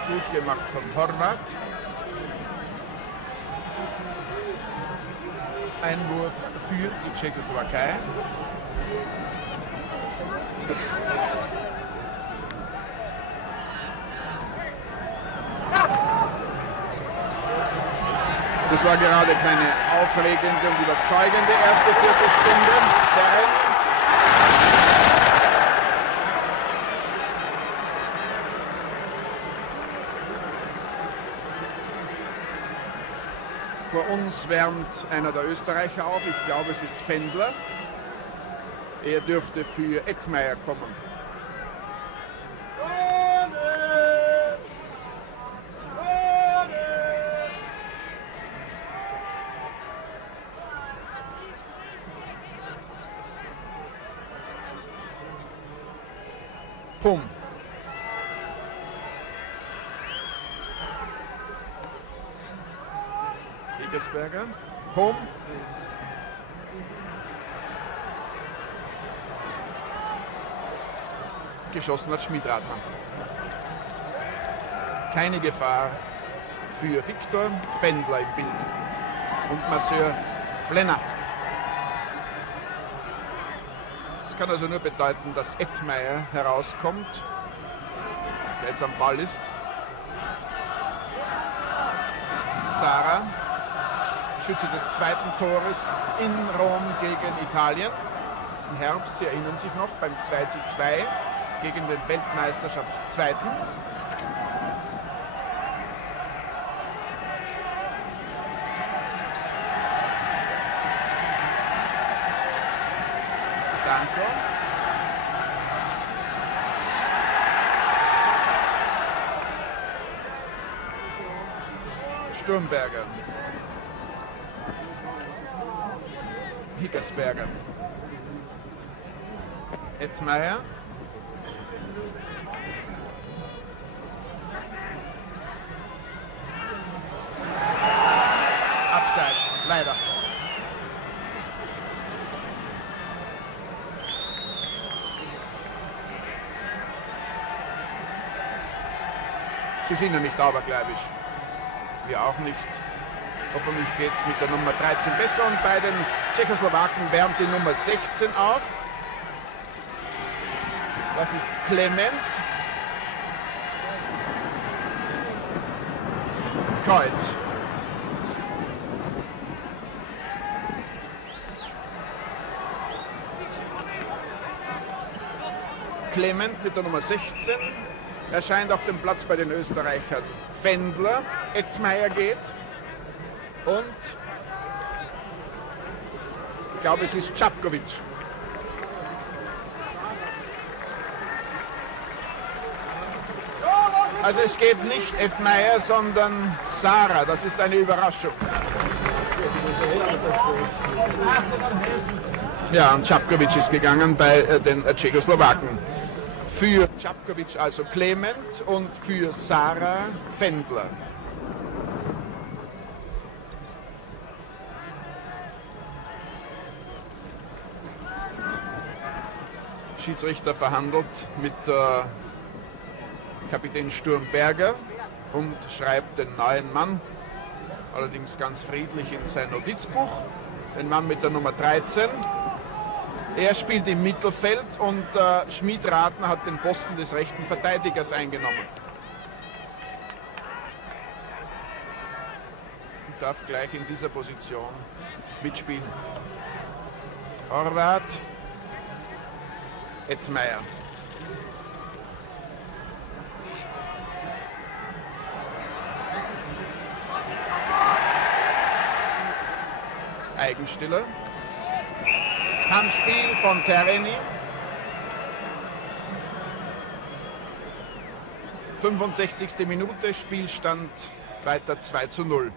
Gut gemacht von Horvath. Einwurf für die Tschechoslowakei. Das war gerade keine aufregende und überzeugende erste Viertelstunde der Rennen. Vor uns wärmt einer der Österreicher auf. Ich glaube, es ist Fendler. Er dürfte für Ettmeier kommen. Pum. Hickersberger. Pum. Geschossen hat Schmid-Radner. Keine Gefahr für Viktor. Fendler im Bild. Und Masseur Flenner. Das kann also nur bedeuten, dass Ettmeier herauskommt, der jetzt am Ball ist. Sarah, Schütze des zweiten Tores in Rom gegen Italien. Im Herbst, Sie erinnern sich noch, beim 2:2 gegen den Weltmeisterschaftszweiten. Danko. Sturmberger. Hickersberger. Ettmeier. Abseits, leider. Sie sind ja nicht abergläubisch. Wir auch nicht. Hoffentlich geht es mit der Nummer 13 besser. Und bei den Tschechoslowaken wärmt die Nummer 16 auf. Das ist Clement. Kreuz. Clement mit der Nummer 16. Erscheint auf dem Platz bei den Österreichern Fendler. Ettmeier geht. Und ich glaube, es ist Čapkovič. Also es geht nicht Edmeier, sondern Sarah. Das ist eine Überraschung. Ja, und Čapkovič ist gegangen bei den Tschechoslowaken. Für Čapkovič also Clement und für Sarah Fendler. Schiedsrichter verhandelt mit Kapitän Sturmberger und schreibt den neuen Mann, allerdings ganz friedlich in sein Notizbuch, den Mann mit der Nummer 13. Er spielt im Mittelfeld und Schmid-Ratner hat den Posten des rechten Verteidigers eingenommen. Und darf gleich in dieser Position mitspielen. Horvath, Edmeier. Eigenstiller. Handspiel von Tereni. 65. Minute, Spielstand weiter 2:0.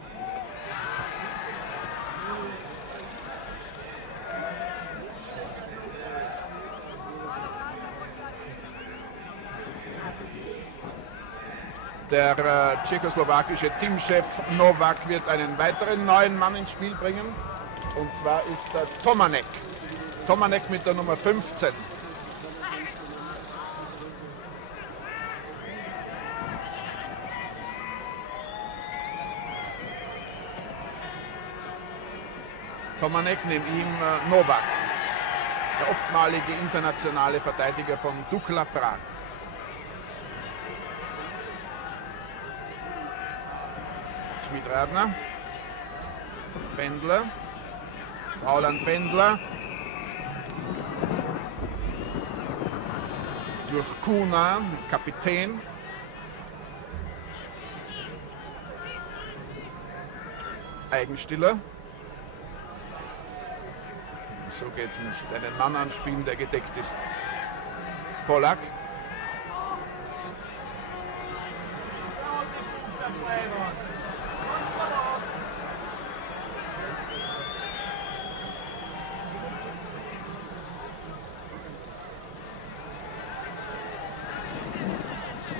Der tschechoslowakische Teamchef Novak wird einen weiteren neuen Mann ins Spiel bringen. Und zwar ist das Tomanek. Tomanek mit der Nummer 15. Tomanek neben ihm Novak, der oftmalige internationale Verteidiger von Dukla Prag. Schmid-Ratner, Fendler, Foul an Fendler, durch Kuna, Kapitän. Eigenstiller. So geht's nicht. Einen Mann anspielen, der gedeckt ist. Polak.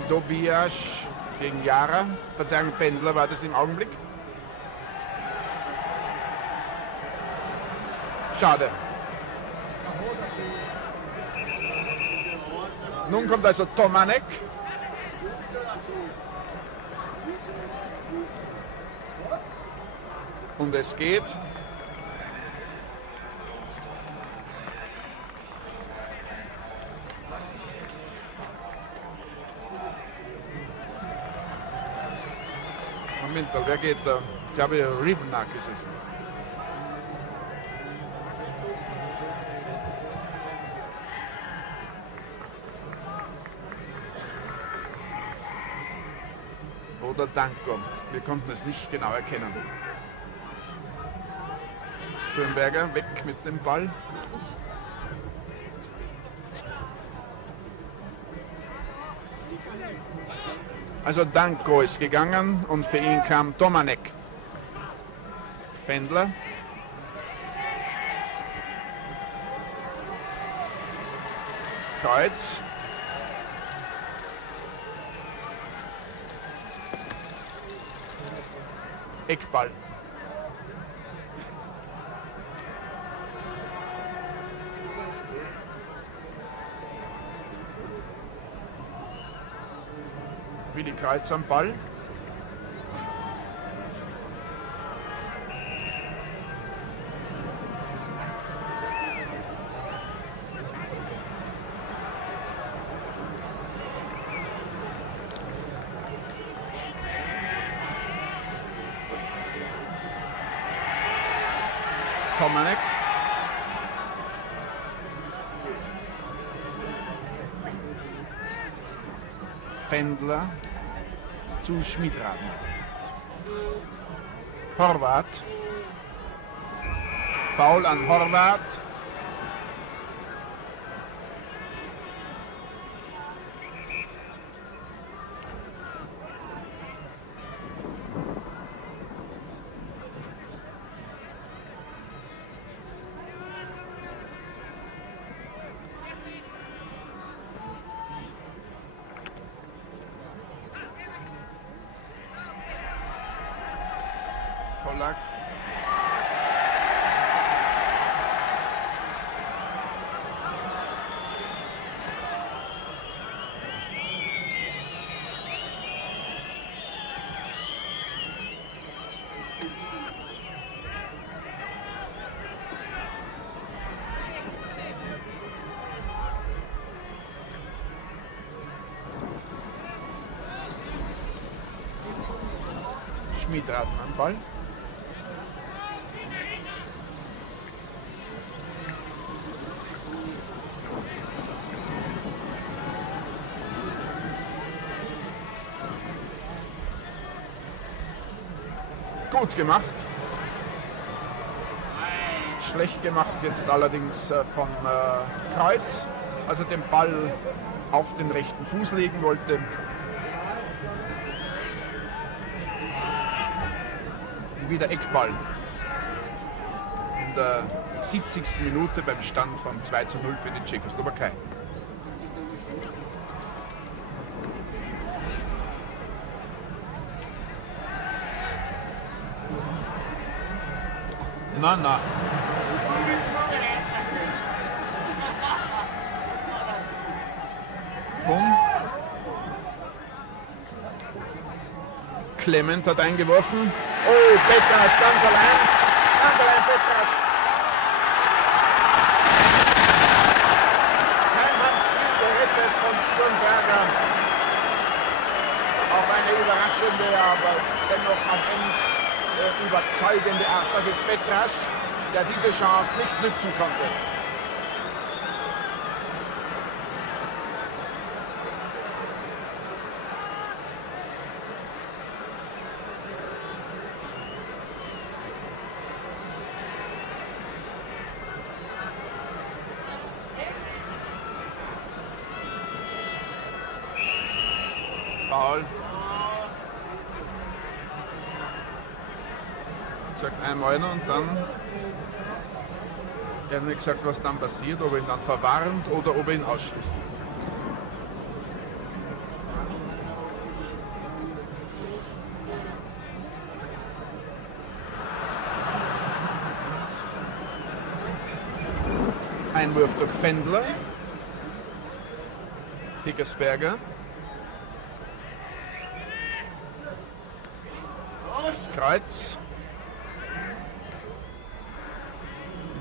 Tobias gegen Jara. Verzeihung, Fendler war das im Augenblick. Schade. Nun kommt also Tomanek. Und es geht. Moment, wer geht da? Ich glaube, Rivnak ist es. Oder Danko. Wir konnten es nicht genau erkennen. Sturmberger weg mit dem Ball. Also Danko ist gegangen und für ihn kam Tomanek. Fendler. Kreuz. Eckball. Willi Kreuz am Ball. Tomanek. Fendler zu Schmid-Ratner. Horvath. Foul an Horvath. Polak. Schmid ran am Ball. Gut gemacht. Schlecht gemacht jetzt allerdings von Kreuz, als er den Ball auf den rechten Fuß legen wollte. Wieder Eckball. In der 70. Minute beim Stand von 2:0 für die Tschechoslowakei. Na. Clement hat eingeworfen. Oh, Petras ganz allein. Ganz allein Petras. Kein Handspiel gerettet von Sturmberger. Auf eine überraschende, aber dennoch am Ende überzeugende Art. Das ist Petras, der diese Chance nicht nützen konnte. Foul. Sagt einmal einer und dann er hat nicht gesagt, was dann passiert, ob er ihn dann verwarnt oder ob er ihn ausschließt. Einwurf durch Fendler. Higgesberger. Kreuz.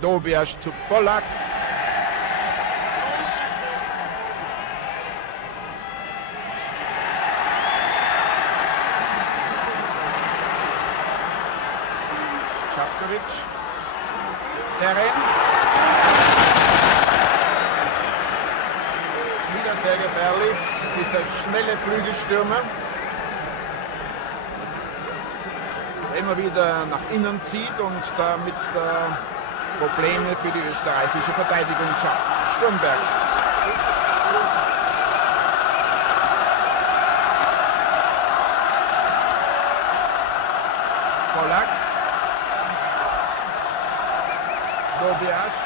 Dobiasz zu Polak. Czapkovic. Der rennt. Wieder sehr gefährlich. Dieser schnelle Flügelstürmer. Immer wieder nach innen zieht und damit Probleme für die österreichische Verteidigung schafft. Sturmberg. Polak. Dobiasz.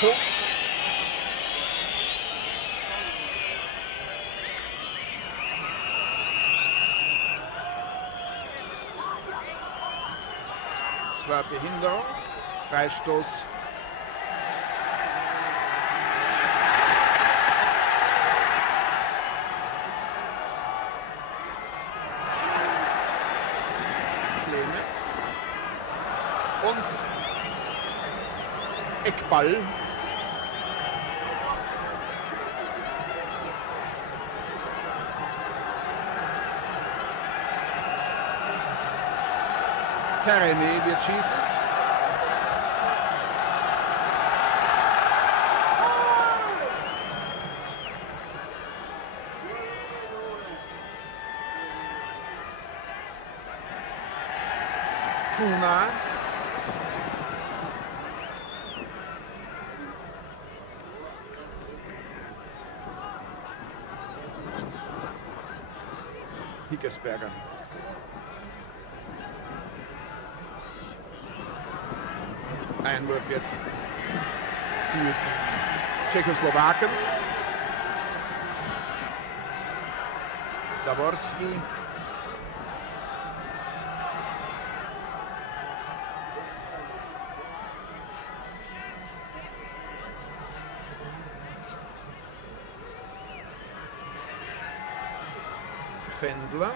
Hoch. Das war Behinderung. Freistoß. Clement. Und Eckball. Tereni wird schießen. Kuna. Higgesberger. Einwurf jetzt für die Tschechoslowaken. Daworski. Fendler.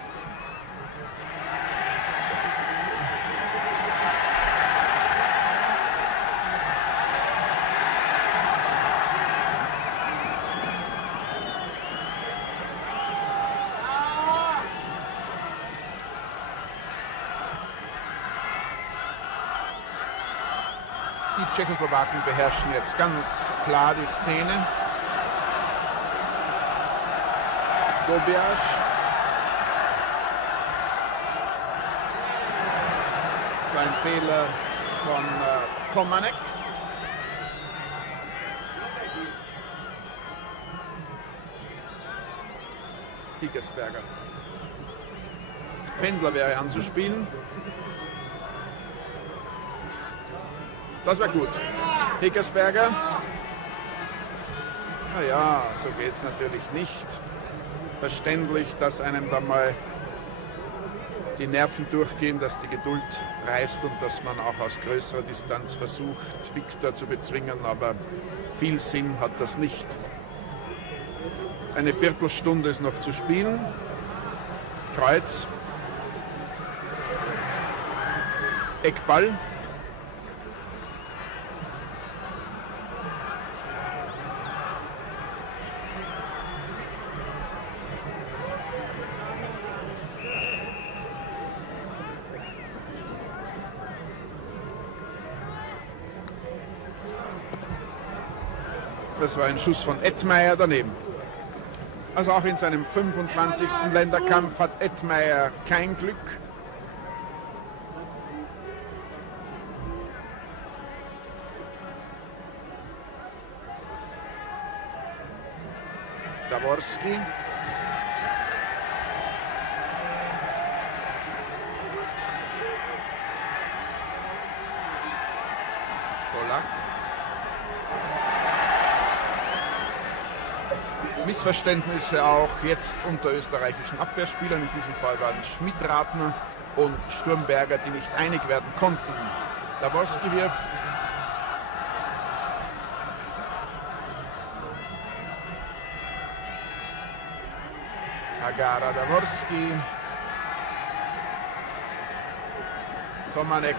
Die Tschechoslowaken beherrschen jetzt ganz klar die Szene. Dobiasz. Das war ein Fehler von Komanek. Higgesberger. Fendler wäre anzuspielen. Das war gut. Higgesberger. Naja, so geht es natürlich nicht. Verständlich, dass einem da mal die Nerven durchgehen, dass die Geduld reißt und dass man auch aus größerer Distanz versucht, Viktor zu bezwingen, aber viel Sinn hat das nicht. Eine Viertelstunde ist noch zu spielen. Kreuz. Eckball. Das war ein Schuss von Ettmeier daneben. Also auch in seinem 25. Länderkampf hat Ettmeier kein Glück. Daworski. Polak. Missverständnisse auch jetzt unter österreichischen Abwehrspielern. In diesem Fall waren Schmidratner und Sturmberger, die nicht einig werden konnten. Daworski wirft. Agara, Daworski. Tomanek.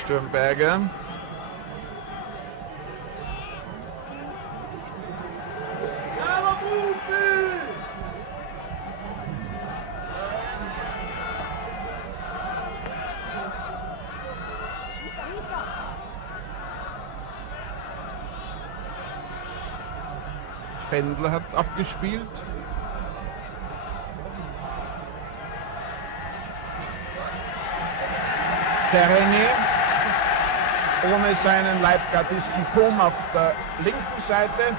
Sturmberger. Fendler hat abgespielt. Perrenier ohne seinen Leibgardisten Pom auf der linken Seite.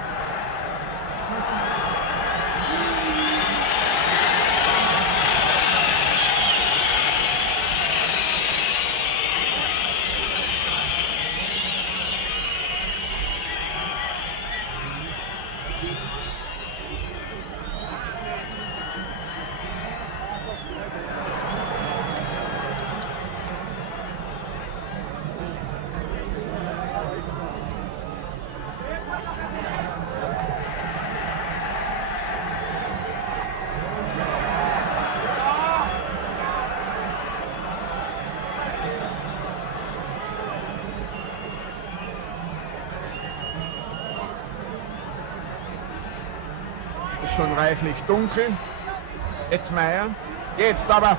Schon reichlich dunkel. Ettmeier. Jetzt aber.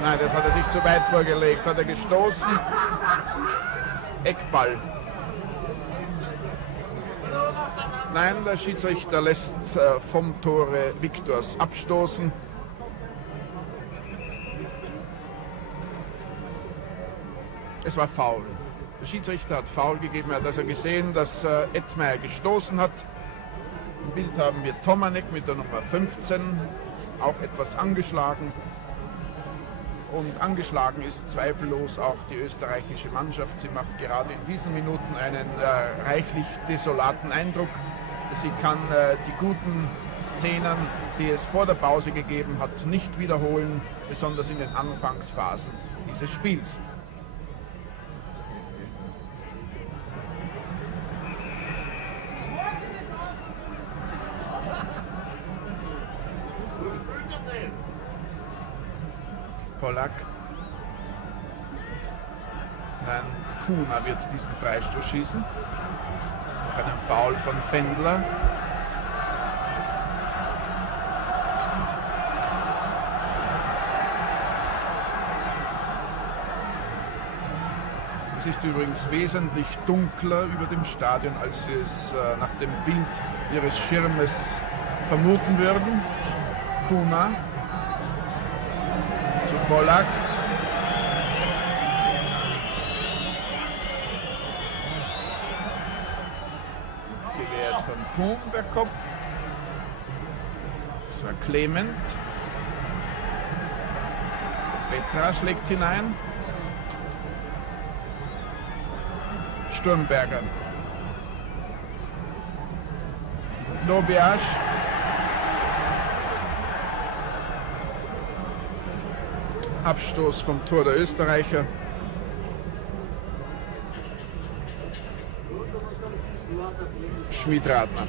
Nein, das hat er sich zu weit vorgelegt. Hat er gestoßen. Eckball. Nein, der Schiedsrichter lässt vom Tore Viktors abstoßen. Es war Foul. Der Schiedsrichter hat Foul gegeben, er hat also gesehen, dass Edmeier gestoßen hat. Im Bild haben wir Tomanek mit der Nummer 15, auch etwas angeschlagen. Und angeschlagen ist zweifellos auch die österreichische Mannschaft. Sie macht gerade in diesen Minuten einen reichlich desolaten Eindruck. Sie kann die guten Szenen, die es vor der Pause gegeben hat, nicht wiederholen, besonders in den Anfangsphasen dieses Spiels. Polak. Nein, Kuna wird diesen Freistoß schießen. Nach einem Foul von Fendler. Es ist übrigens wesentlich dunkler über dem Stadion, als Sie es nach dem Bild Ihres Schirmes vermuten würden. Kuna zu Polak. Gewehrt von Thun der Kopf. Das war Clement. Petra schlägt hinein. Sturmberger. Dobiasch. Abstoß vom Tor der Österreicher. Schmid-Radner.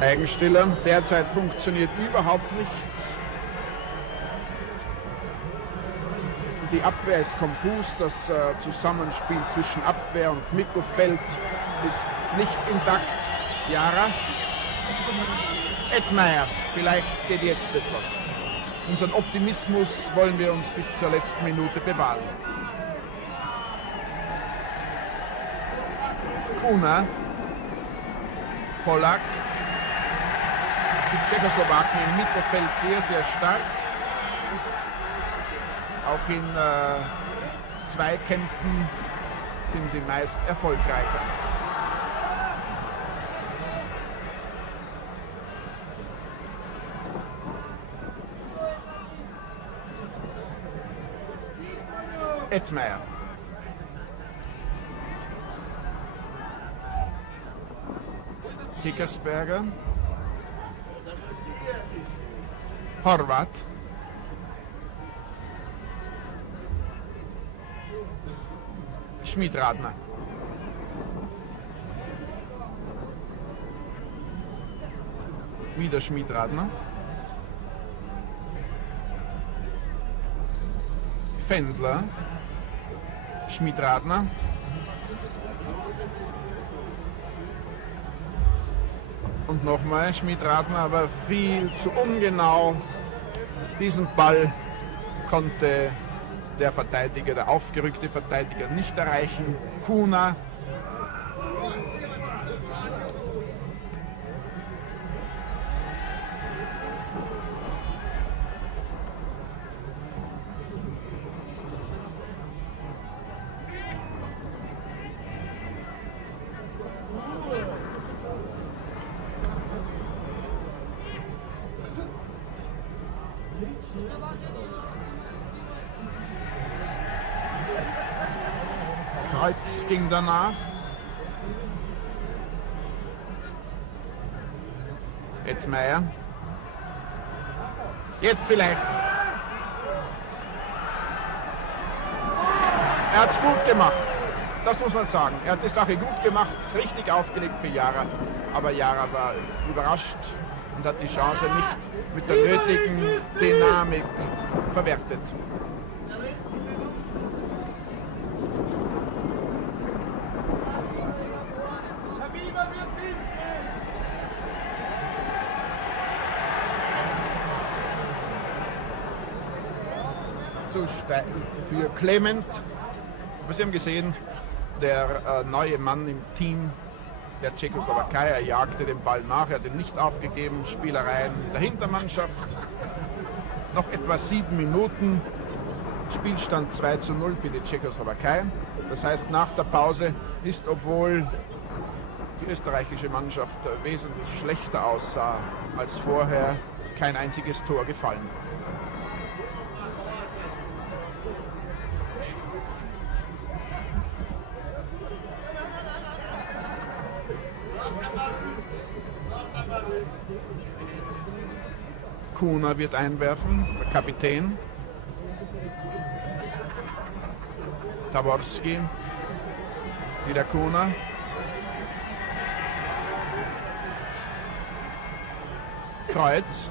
Eigenstiller. Derzeit funktioniert überhaupt nichts. Die Abwehr ist konfus. Das Zusammenspiel zwischen Abwehr und Mittelfeld ist nicht intakt. Jara. Edmeier. Vielleicht geht jetzt etwas. Unseren Optimismus wollen wir uns bis zur letzten Minute bewahren. Kuna. Polak. Die Tschechoslowaken im Mittelfeld sehr, sehr stark. Auch in Zweikämpfen sind sie meist erfolgreicher. Edmeier. Hickersberger. Horvath. Schmid-Radner. Wieder Schmid-Radner. Fendler. Schmid-Radner. Und nochmal Schmid-Radner, aber viel zu ungenau. Diesen Ball konnte der Verteidiger, der aufgerückte Verteidiger, nicht erreichen. Kuna. Kreuz ging danach. Edmeier. Jetzt vielleicht. Er hat es gut gemacht. Das muss man sagen. Er hat die Sache gut gemacht, richtig aufgelegt für Jara. Aber Jara war überrascht und hat die Chance nicht mit der nötigen Dynamik verwertet. Zu steil für Clement. Aber Sie haben gesehen, der neue Mann im Team, der Tschechoslowakei. Er jagte den Ball nach, er hat ihn nicht aufgegeben. Spielereien der Hintermannschaft. Noch etwa 7 Minuten. Spielstand 2:0 für die Tschechoslowakei. Das heißt, nach der Pause ist, obwohl die österreichische Mannschaft wesentlich schlechter aussah als vorher, kein einziges Tor gefallen. Kuna wird einwerfen, der Kapitän. Taborski, wieder Kuna. Kreuz.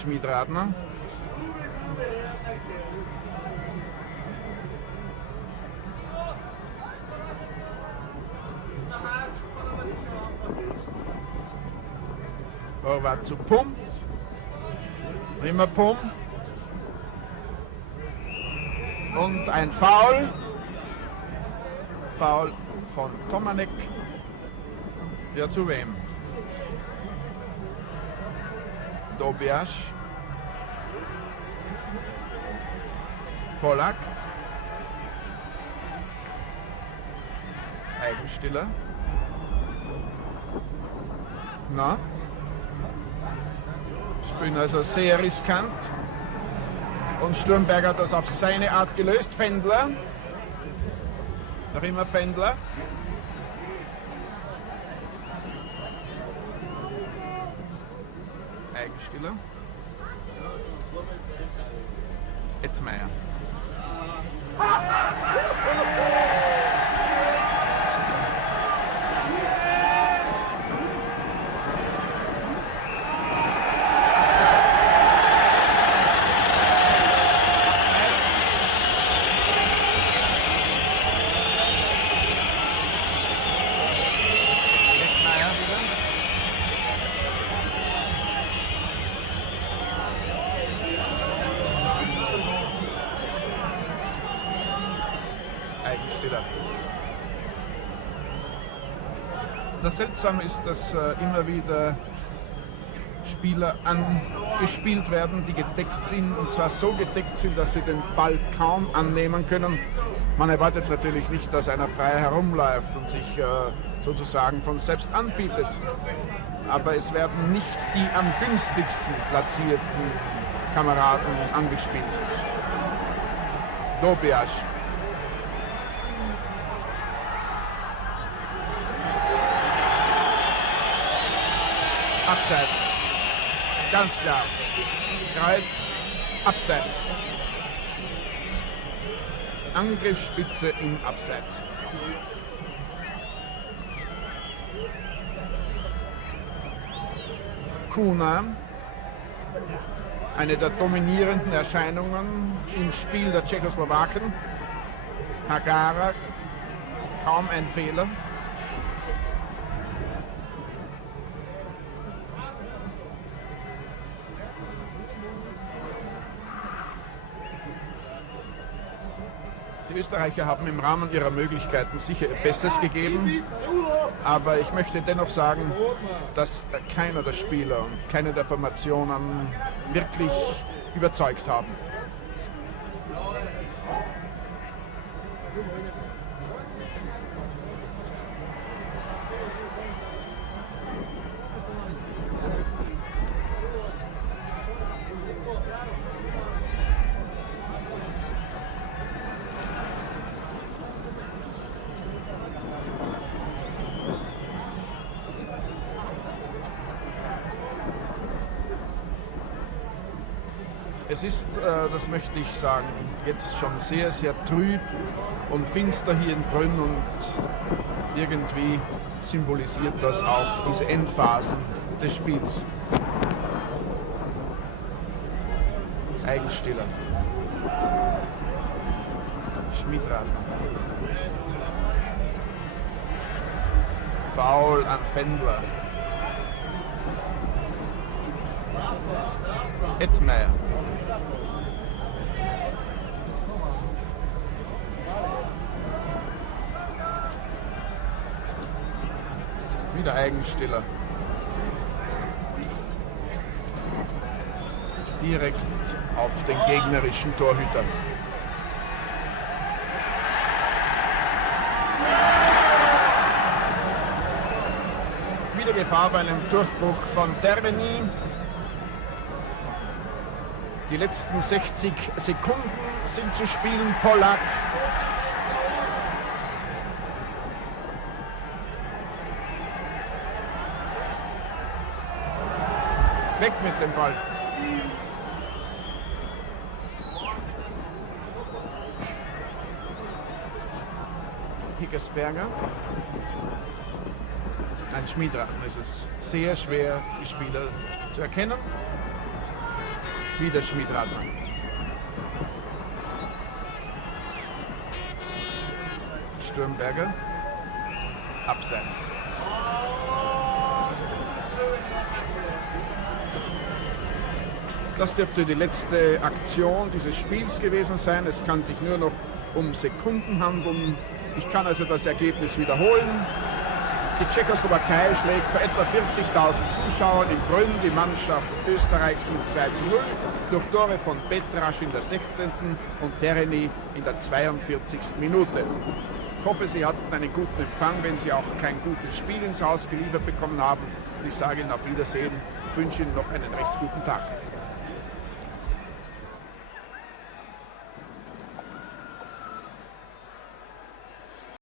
Schmidradner. Horvath zu Pum. Immer Pum. Und ein Foul. Foul von Tomanek. Ja, zu wem? Dobiasz. Polak. Eigenstiller. Na? Spielen also sehr riskant. Und Sturmberger hat das auf seine Art gelöst. Fendler. Noch immer Fendler. Eigenstiller. Ettmeyer. Das Seltsame ist, dass immer wieder Spieler angespielt werden, die gedeckt sind, und zwar so gedeckt sind, dass sie den Ball kaum annehmen können. Man erwartet natürlich nicht, dass einer frei herumläuft und sich sozusagen von selbst anbietet. Aber es werden nicht die am günstigsten platzierten Kameraden angespielt. Dobiasz. Abseits. Ganz klar. Kreuz, Abseits. Angriffsspitze im Abseits. Kuna, eine der dominierenden Erscheinungen im Spiel der Tschechoslowaken. Hagara, kaum ein Fehler. Die Österreicher haben im Rahmen ihrer Möglichkeiten sicher ihr Bestes gegeben, aber ich möchte dennoch sagen, dass keiner der Spieler und keine der Formationen wirklich überzeugt haben. Es ist, das möchte ich sagen, jetzt schon sehr, sehr trüb und finster hier in Brünn, und irgendwie symbolisiert das auch diese Endphasen des Spiels. Eigenstiller. Schmidradner. Foul an Fendler. Ettmeyer. Wieder Eigenstiller. Direkt auf den gegnerischen Torhüter. Wieder Gefahr bei einem Durchbruch von Terveni. Die letzten 60 Sekunden sind zu spielen. Polak. Weg mit dem Ball. Higgesberger. Ein Schmiedrath. Es ist sehr schwer, die Spieler zu erkennen. Wieder Schmiedrath. Sturmberger. Abseits. Das dürfte die letzte Aktion dieses Spiels gewesen sein. Es kann sich nur noch um Sekunden handeln. Ich kann also das Ergebnis wiederholen. Die Tschechoslowakei schlägt vor etwa 40.000 Zuschauern in Brünn die Mannschaft Österreichs mit 2:0 durch Tore von Petrasch in der 16. und Tereni in der 42. Minute. Ich hoffe, Sie hatten einen guten Empfang, wenn Sie auch kein gutes Spiel ins Haus geliefert bekommen haben. Und ich sage Ihnen auf Wiedersehen, wünsche Ihnen noch einen recht guten Tag.